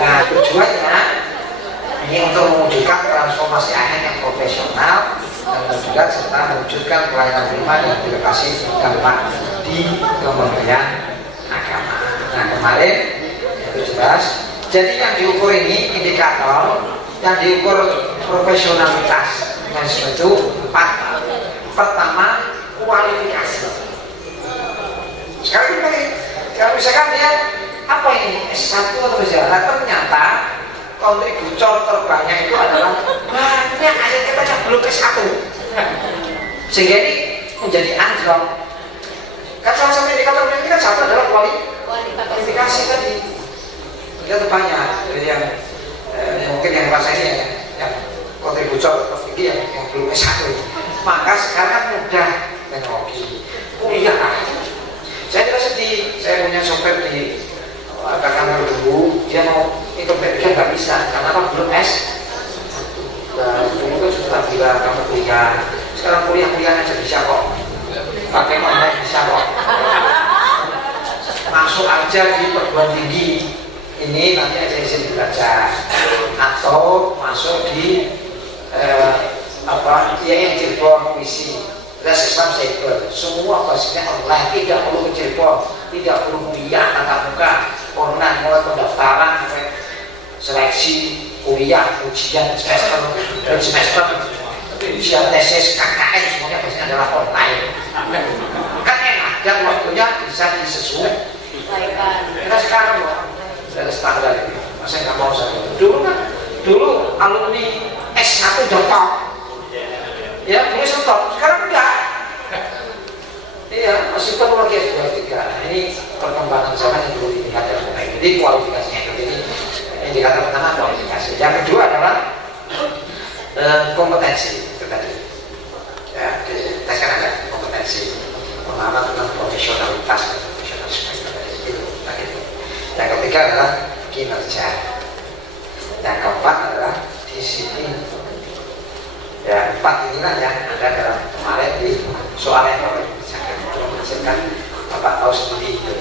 Nah tujuannya ini untuk mewujudkan transformasi ASN yang profesional dan juga serta mewujudkan pelayanan prima dan birokrasi dampak di Kementerian Agama. Nah kemarin itu jelas. Jadi yang diukur ini indikator yang diukur profesionalitas itu 4. Pertama kualifikasi. Sekarang ini kalau misalkan dia apa ini S1 atau S2, ternyata kontributor terbanyak itu adalah banyak akhirnya banyak belum S1, sehingga ini menjadi anjlok. Kan salah satu indikator ini kan satu adalah kualifikasi tadi. Kita banyak jadi yang mungkin yang merasa ini yang kontributor tertinggi yang belum S1, maka sekarang mudah teknologi kuliah. Saya tidak sedih, saya punya sopir di kantor dulu, dia mau ikut P3 nggak bisa, karena apa? Belum S. Nah, dulu kan sudah bilang kamu kuliah, sekarang kuliah aja bisa kok, pakai online bisa kok, masuk aja di perguruan tinggi ini nanti aja izin belajar, atau masuk di yang Cirebon visi. Islam cyber, semua basisnya online, tidak perlu ke Cirebon, tidak perlu kuliah tatap muka, online mulai pendaftaran, seleksi, kuliah, ujian semester, ujian tesis, KKN semuanya biasanya adalah online. Kan enak, dan waktunya bisa disesuaikan. Kita sekarang ada standar itu, masa nggak mau saya dulu alumni S1 udah top. Ya, punya stop. Sekarang enggak. Iya, masih perlu lagi S2, 3. Ini perkembangan zaman yang perlu dilihat dalam hal ini. Jadi kualifikasinya itu. Jadi indikator pertama kualifikasi. Yang kedua adalah kompetensi. Itu tadi. Ya, tes kan ada kompetensi. Pertama tentang profesionalitas dan profesionalisme. Itu tadi. Yang ketiga adalah kinerja. Yang keempat adalah disiplin. Ya, 4 inilah yang ada dalam kemarin di soal yang Bapak menjelaskan, Bapak tahu sendiri itu.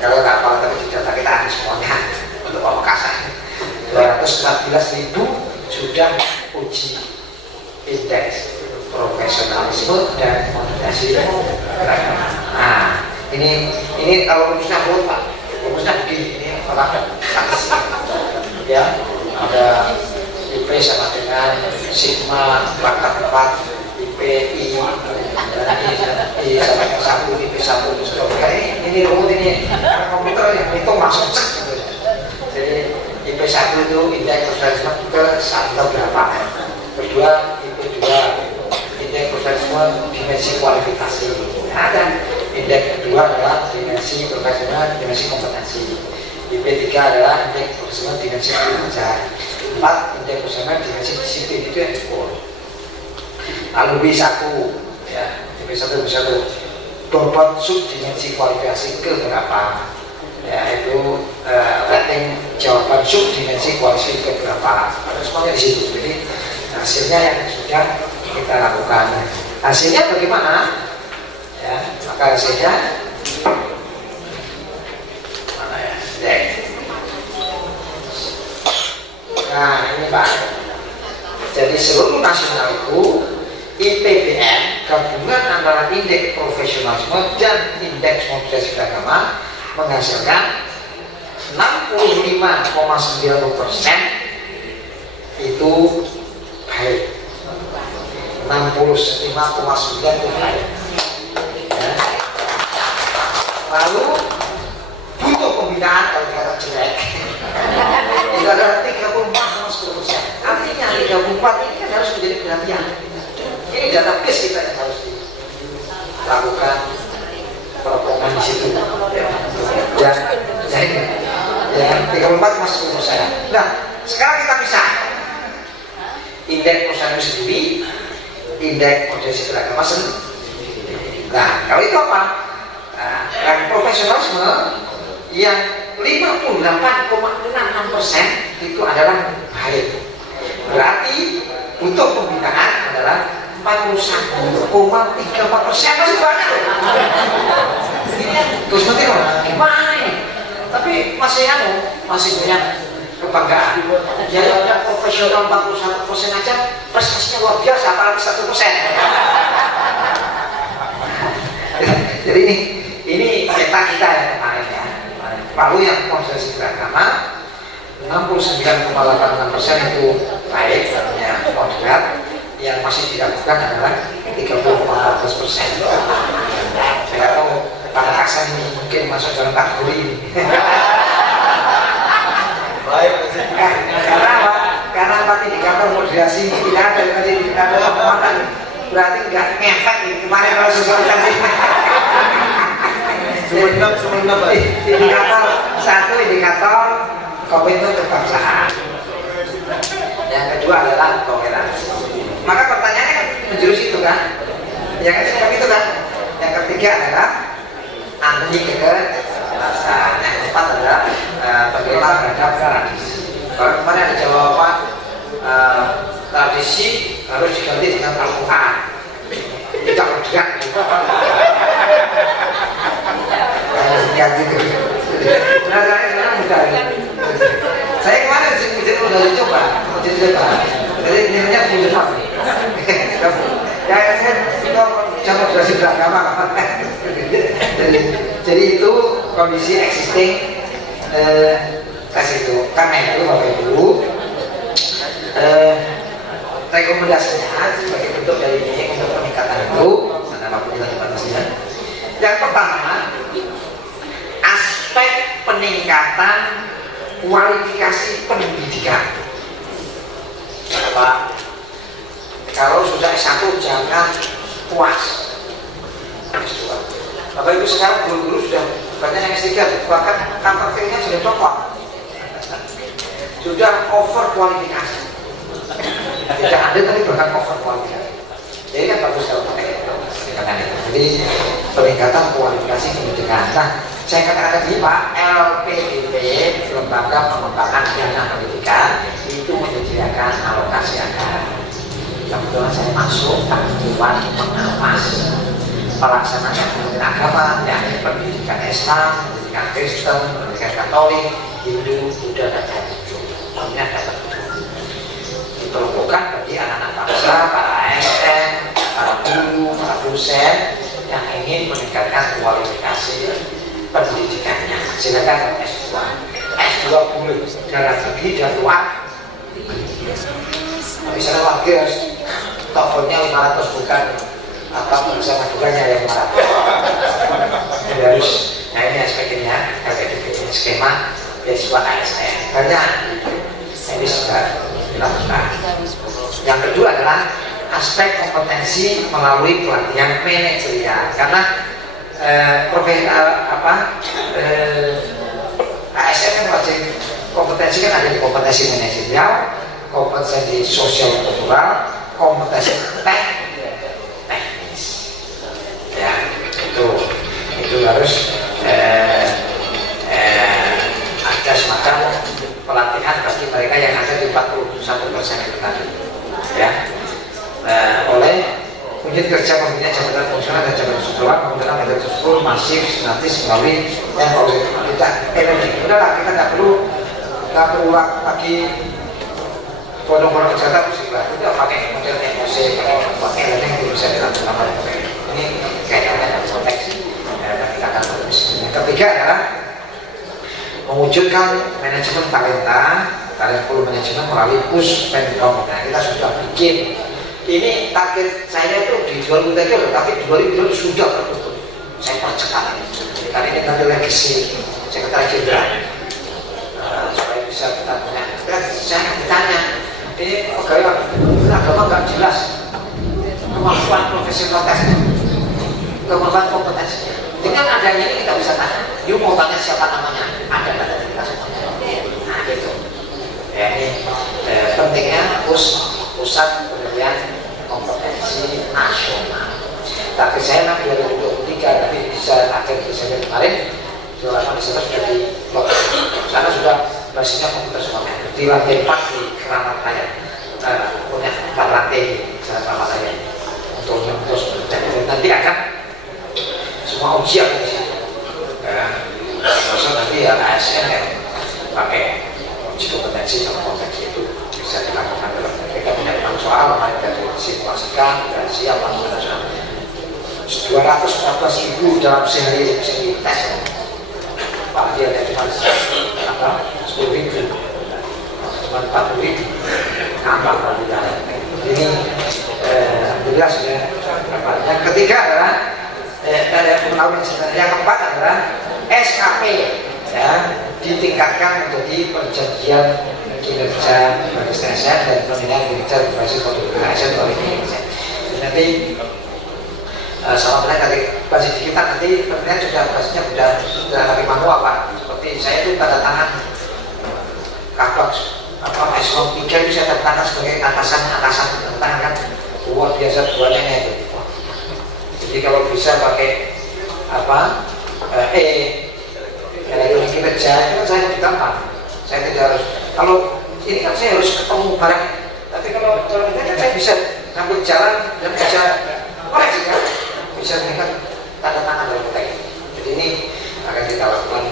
Kalau nggak apa tapi data kita ada semuanya untuk Pamekasan. 214.000 sudah uji indeks profesionalisme dan kompetensi beragama. Nah, ini kalau rumusnya buat Pak, rumusnya begini, ini apa? Saksi. Ya, ada IP sama dengan sigma pangkat 4 IP I sama dengan 1 IP 1 ini rumus ini karena komputer yang itu masuk cek gitu. Jadi IP 1 itu indeks profesionalisme ke 1 berapa, kedua IP 2 indeks profesionalisme dimensi kualifikasi, dan indeks kedua adalah dimensi profesional dimensi kompetensi, IP 3 adalah indeks profesional dimensi kinerja, 4 indeks profesional dimensi disiplin. Itu yang diukur. Lalu B1 ya, B1 bobot subdimensi kualifikasi ke berapa, ya itu rating jawaban subdimensi kualifikasi ke berapa, ada semuanya di situ. Jadi hasilnya yang sudah kita lakukan. Hasilnya bagaimana ya, maka hasilnya mana ya, nah ini Pak. Jadi seluruh nasional itu IPBN gabungan antara indeks profesionalisme dan indeks kompetensi beragama menghasilkan 65,90% itu baik, 65,9% itu baik ya. Lalu butuh pembinaan kalau kata jelek itu adalah 34,10%. Artinya 34 ini kan harus menjadi perhatian. Ini database kita yang harus dilakukan perobohan di situ. Ya, 34,10%. Nah, sekarang kita bisa indeks profesionalisme sendiri, indeks kompetensi beragama sendiri. Nah, kalau itu apa? Nah, yang profesionalisme yang 58,66% itu adalah baik. Berarti butuh pembinaan adalah 41,34%, masih banyak loh. Terus nanti gimana? Tapi masih punya kebanggaan. Jadi ada profesional 41% aja prestasinya luar biasa, apalagi 1%. Jadi Ini peta kita ya kemarin ya. Lalu yang konsentrasi beragama 69,86% itu baik, artinya moderat. Yang masih diragukan adalah 30,14%. Saya tahu pada aksen ini mungkin masuk dalam kategori ini. Baik, karena apa? Karena apa indikator moderasi ini tidak ada tadi indikator penguatan, berarti nggak ngefek kemarin kalau sosialisasi. Indikator satu indikator komitmen kebangsaan. Yang kedua adalah toleransi. Maka pertanyaannya kan menjurus itu kan? Yang ketiga itu kan? Yang ketiga adalah anti kekerasan. Yang keempat adalah bagaimana terhadap tradisi. Kalau kemarin ada jawaban tradisi harus diganti dengan Al-Quran. Tidak bergerak. Benar sekarang mudah. Saya kemarin udah coba, jadi nilainya full up. Ya saya coba belajar beragama. Jadi itu kondisi existing tes itu. Karena itu Bapak Ibu, rekomendasinya sebagai bentuk dari ini untuk peningkatan itu, ada apa-apa. Yang pertama, aspek peningkatan kualifikasi pendidikan. Pak, kalau sudah S1 jangan puas. Bapak Ibu sekarang guru-guru sudah banyak yang S3, bahkan KPP-nya sudah copot, sudah over kualifikasi. Tidak ada tapi bahkan over kualifikasi. Jadi kan bagus kalau pakai itu. Jadi peningkatan kualifikasi pendidikan. Nah, saya katakan tadi Pak, LPDP, Lembaga Pengembangan Dana Pendidikan, itu menyediakan alokasi anggaran. Kebetulan saya masuk Dewan Pengawas Pelaksanaan Kementerian Agama, yakni pendidikan Islam, pendidikan Kristen, pendidikan Katolik, Hindu, Buddha, dan Jawa. Tahunnya dapat diperuntukkan bagi anak-anak bangsa, para ASN, para guru, para dosen yang ingin meningkatkan kualifikasi pendidikannya. Silakan S2. S2 boleh dalam negeri dan luar. Misalnya lagi harus tokonya 500 bukan apa bersama duganya yang 500. Jadi harus, nah ini aspeknya ada di skema S2 ASN. Banyak ini sudah dilakukan. Yang kedua adalah aspek kompetensi melalui pelatihan manajerial. Karena ASN kan wajib kompetensi kan ada di kompetensi manajerial, kompetensi sosial kultural, kompetensi teknis. Ya, itu harus ada semacam pelatihan bagi mereka yang ada di 41% itu tadi. Ya, oleh unit kerja pembinaan jabatan fungsional dan jabatan struktural pembentukan metode tersebut masif sistematis melalui yang harus kita udahlah kita nggak perlu lagi bodong-bodong kesehatan musibah itu pakai model emosi pakai yang bisa dilakukan ini kayaknya ada konteks kita akan terus. Yang ketiga adalah mewujudkan manajemen talenta manajemen melalui push pendom. Nah, kita sudah bikin ini target saya itu di 2003 tapi 2002 sudah tertutup. Saya percepat karena ini nanti legacy sekretari jenderal supaya bisa kita punya. Saya ditanya ini pegawai agama nggak jelas kemampuan profesional tesnya, kemampuan kompetensinya. Dengan adanya ini kita bisa tanya, you mau tanya siapa namanya, ada pada kita semuanya. Nah gitu. Ya ini pentingnya pusat penelitian kompetensi nasional. Tapi saya memang 2023 tapi bisa akhir Desember kemarin selama Desember sudah di sana sudah basisnya komputer semuanya di lantai 4 di Keramat Raya punya 4 lantai Keramat Raya untuk nanti akan semua ujian di situ. Maksud nanti ya ASN yang pakai uji kompetensi dan kompetensi itu bisa dilakukan dalam kita punya 6 soal, mari kita simulasikan dan siap langsung 214.000 dalam sehari tes. Pak dia cuma 10.000, cuma 40.000 nambah alhamdulillah. Ini alhamdulillah sudah. Yang ketiga adalah yang keempat adalah SKP, ya, ditingkatkan menjadi perjanjian kinerja berbasis ASN dan pembinaan kinerja berbasis kode ASN atau Indonesia. Nanti sama benar dari basis kita nanti pembinaan sudah basisnya sudah lebih manual Pak. Seperti saya itu tanda tangan kapok eselon 3 itu saya tanda tangan sebagai atasan tangan kan luar biasa buatnya itu. Jadi kalau bisa pakai kinerja itu kan saya gampang. Saya tidak harus, kalau ini kan saya harus ketemu barang. Tapi kalau ini kan saya bisa sambil jalan dan bisa koreksi kan, bisa mengikat tanda tangan dalam konteks. Jadi ini akan kita lakukan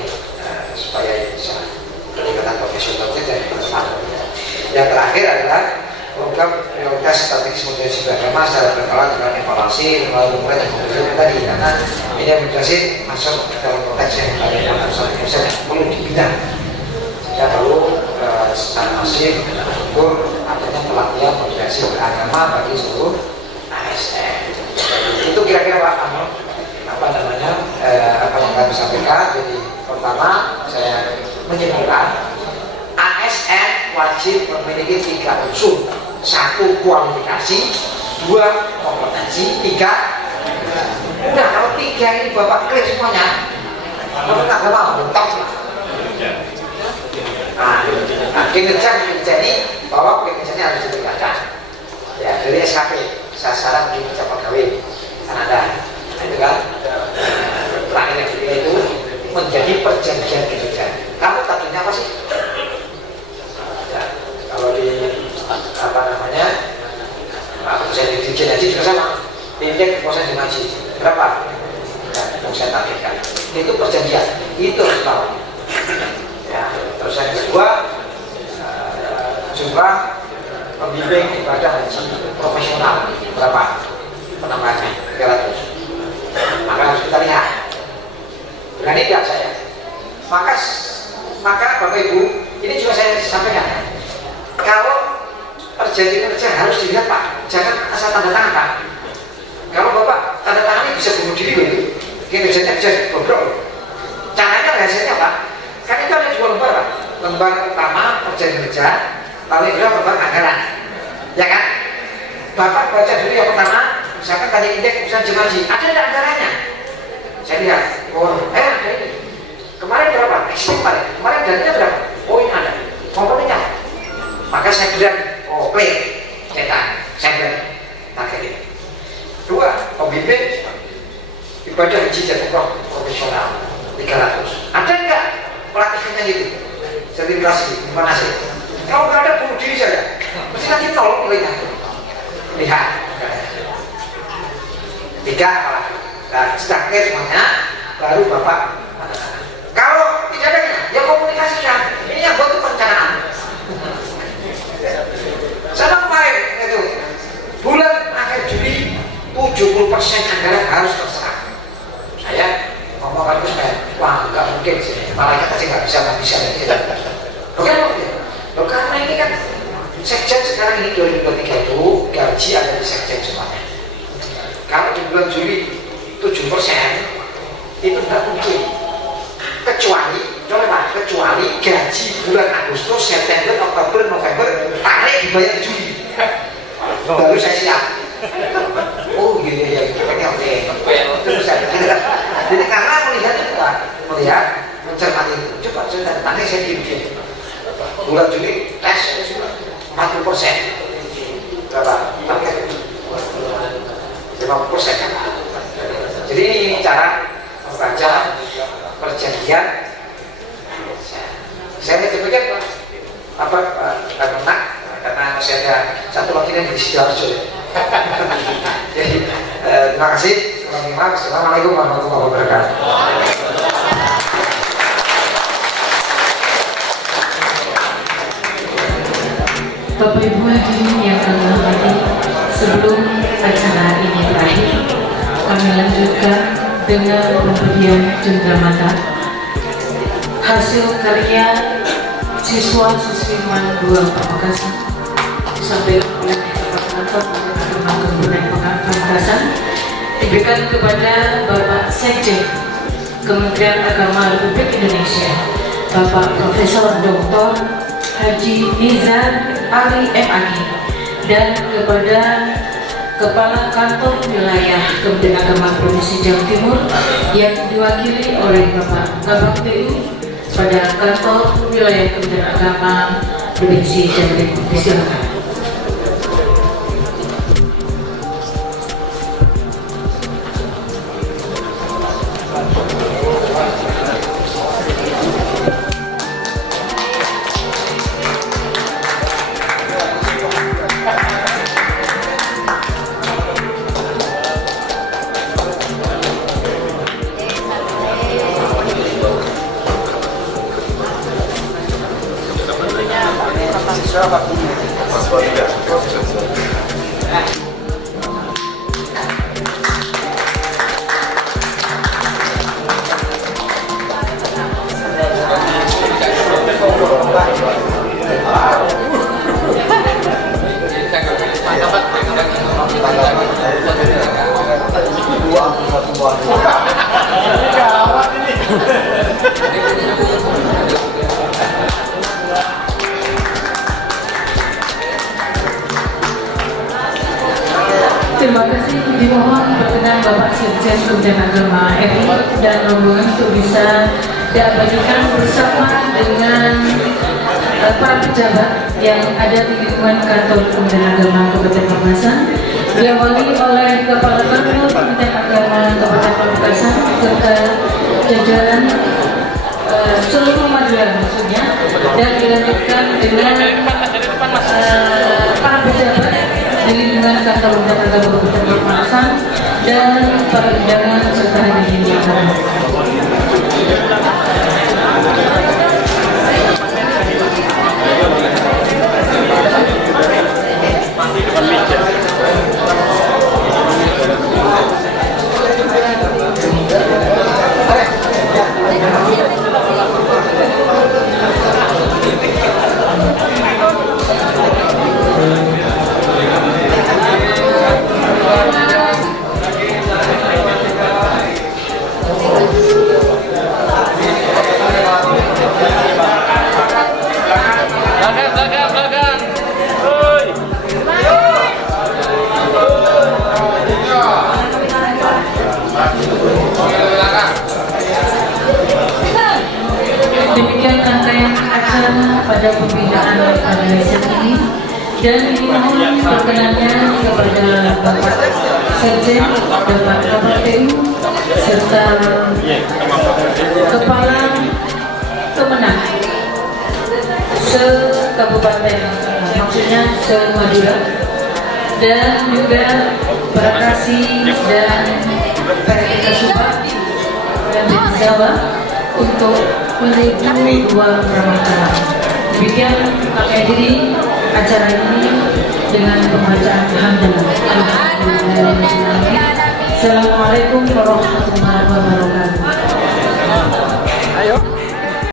supaya bisa peningkatan profesional dan bermanfaat. Yang terakhir adalah program prioritas strategis modernisasi beragama secara berkala dengan evaluasi melalui dan kemudian tadi, karena ini yang menjelasin masuk dalam konteks yang perlu dibina. Kita perlu secara masif mengukur adanya pelatihan modernisasi beragama bagi seluruh ASN. Itu kira-kira apa yang kami sampaikan. Jadi pertama saya menyimpulkan ASN wajib memiliki 3 unsur: 1 kualifikasi, 2 kompetensi, 3 udah. Kalau 3 ini Bapak clear semuanya, kalau nggak mau mentok lah. Kinerja ini bahwa kinerjanya harus ditingkatkan, ya, dari SKP sasaran kinerja pegawai kan ada, itu kan. Terakhir yang ketiga itu menjadi perjanjian kinerja. Kamu tadinya apa sih? Ya, kalau di saya di Dirjen Haji juga sama, indeks kepuasan jemaah haji berapa? Yang saya targetkan itu perjanjian, itu harus tahu. Ya, terus yang kedua jumlah pembimbing ibadah haji profesional berapa penambahannya? 300. Maka harus kita lihat, berani tidak saya? Maka Bapak Ibu, ini juga saya sampaikan, kalau perjanjian kerja harus dilihat Pak, jangan asal tanda tangan Pak. Kalau Bapak tanda tangan ini bisa bunuh diri gitu, kinerjanya bisa bobrok. Caranya rahasianya Pak, kan itu ada 2 lembar Pak. Lembar pertama perjanjian kerja, lalu yang kedua lembar anggaran, ya kan? Bapak baca dulu yang pertama, misalkan tadi indeks perusahaan jemaah haji, ada anggarannya. Saya lihat, ada ini. Kemarin berapa? Kemarin dananya berapa? Oh ini ada. Komponennya. Maka saya bilang, clear, cetak, saya bilang, target ini. 2, pembimbing ibadah haji dan umroh profesional 300. Ada enggak pelatihannya itu? Sertifikasi, gimana sih? Kalau nggak ada, bunuh diri saja. Mesti nanti tolong melihat. Lihat. 3 apalagi. Nah, setelah clear semuanya, baru Bapak. Kalau tidak ada, ya komunikasikan. Ini yang buat perencanaan. Sama kemarin itu bulan akhir Juli 70% anggaran harus terserah. Saya ngomong itu supaya wah nggak mungkin sih, malaikat aja nggak bisa Loh, karena ini kan sekjen sekarang ini 2023 itu gaji ada di sekjen semuanya. Kalau di bulan Juli 7% itu tidak mungkin, kecuali gaji bulan Agustus, September, Oktober, November tarik dibayar di Juli, baru saya siap. Oh iya, oke. Terus saya jadi karena melihat mencermati itu, coba saya tanya saya di bulan Juli tes 40%, berapa? Target 50% kan? Jadi ini cara membaca perjanjian. Saya pikir karena masih ada satu lagi yang di Sidoarjo. Jadi terima kasih. Assalamualaikum warahmatullahi wabarakatuh. Bapak Ibu hadirin yang kami hormati, sebelum acara ini berakhir, kami lanjutkan dengan pemberian cenderamata hasil karya siswa-siswi MAN 2 Pamekasan disampaikan oleh Bapak Kantor Kementerian Pamekasan diberikan kepada Bapak Sekjen Kementerian Agama Republik Indonesia Bapak Profesor Dr. Haji Nizar Ali MAG dan kepada Kepala Kantor Wilayah Kementerian Agama Provinsi Jawa Timur yang diwakili oleh Bapak Kabak TU pada Kantor Wilayah Kementerian Agama Provinsi Jawa Timur. Silakan. Terima kasih, dimohon berkenan Bapak Sekjen Kementerian Agama RI dan rombongan untuk bisa diabadikan bersama dengan para pejabat yang ada di lingkungan kantor Kementerian Agama Kabupaten Pamekasan, diawali oleh Kepala Kantor Kementerian Agama Kabupaten Pamekasan serta jajaran seluruh Madura maksudnya, dan dilanjutkan dengan para pejabat di lingkungan kantor Kementerian Agama Kabupaten Pamekasan dan para undangan serta hadirin yang hadir. Demikian rangkaian acara pada pembinaan pada saat ini, dan dimohon perkenannya kepada Bapak Sekjen, Bapak Kabak TU serta Kepala Kemenang se-Kabupaten, maksudnya se-Madura, dan juga para kasih dan PRT Subak dan Jawa untuk menuju dua pramuka. Demikian kami akhiri acara ini dengan pembacaan hamdalah. Assalamualaikum warahmatullahi wabarakatuh. Ayo.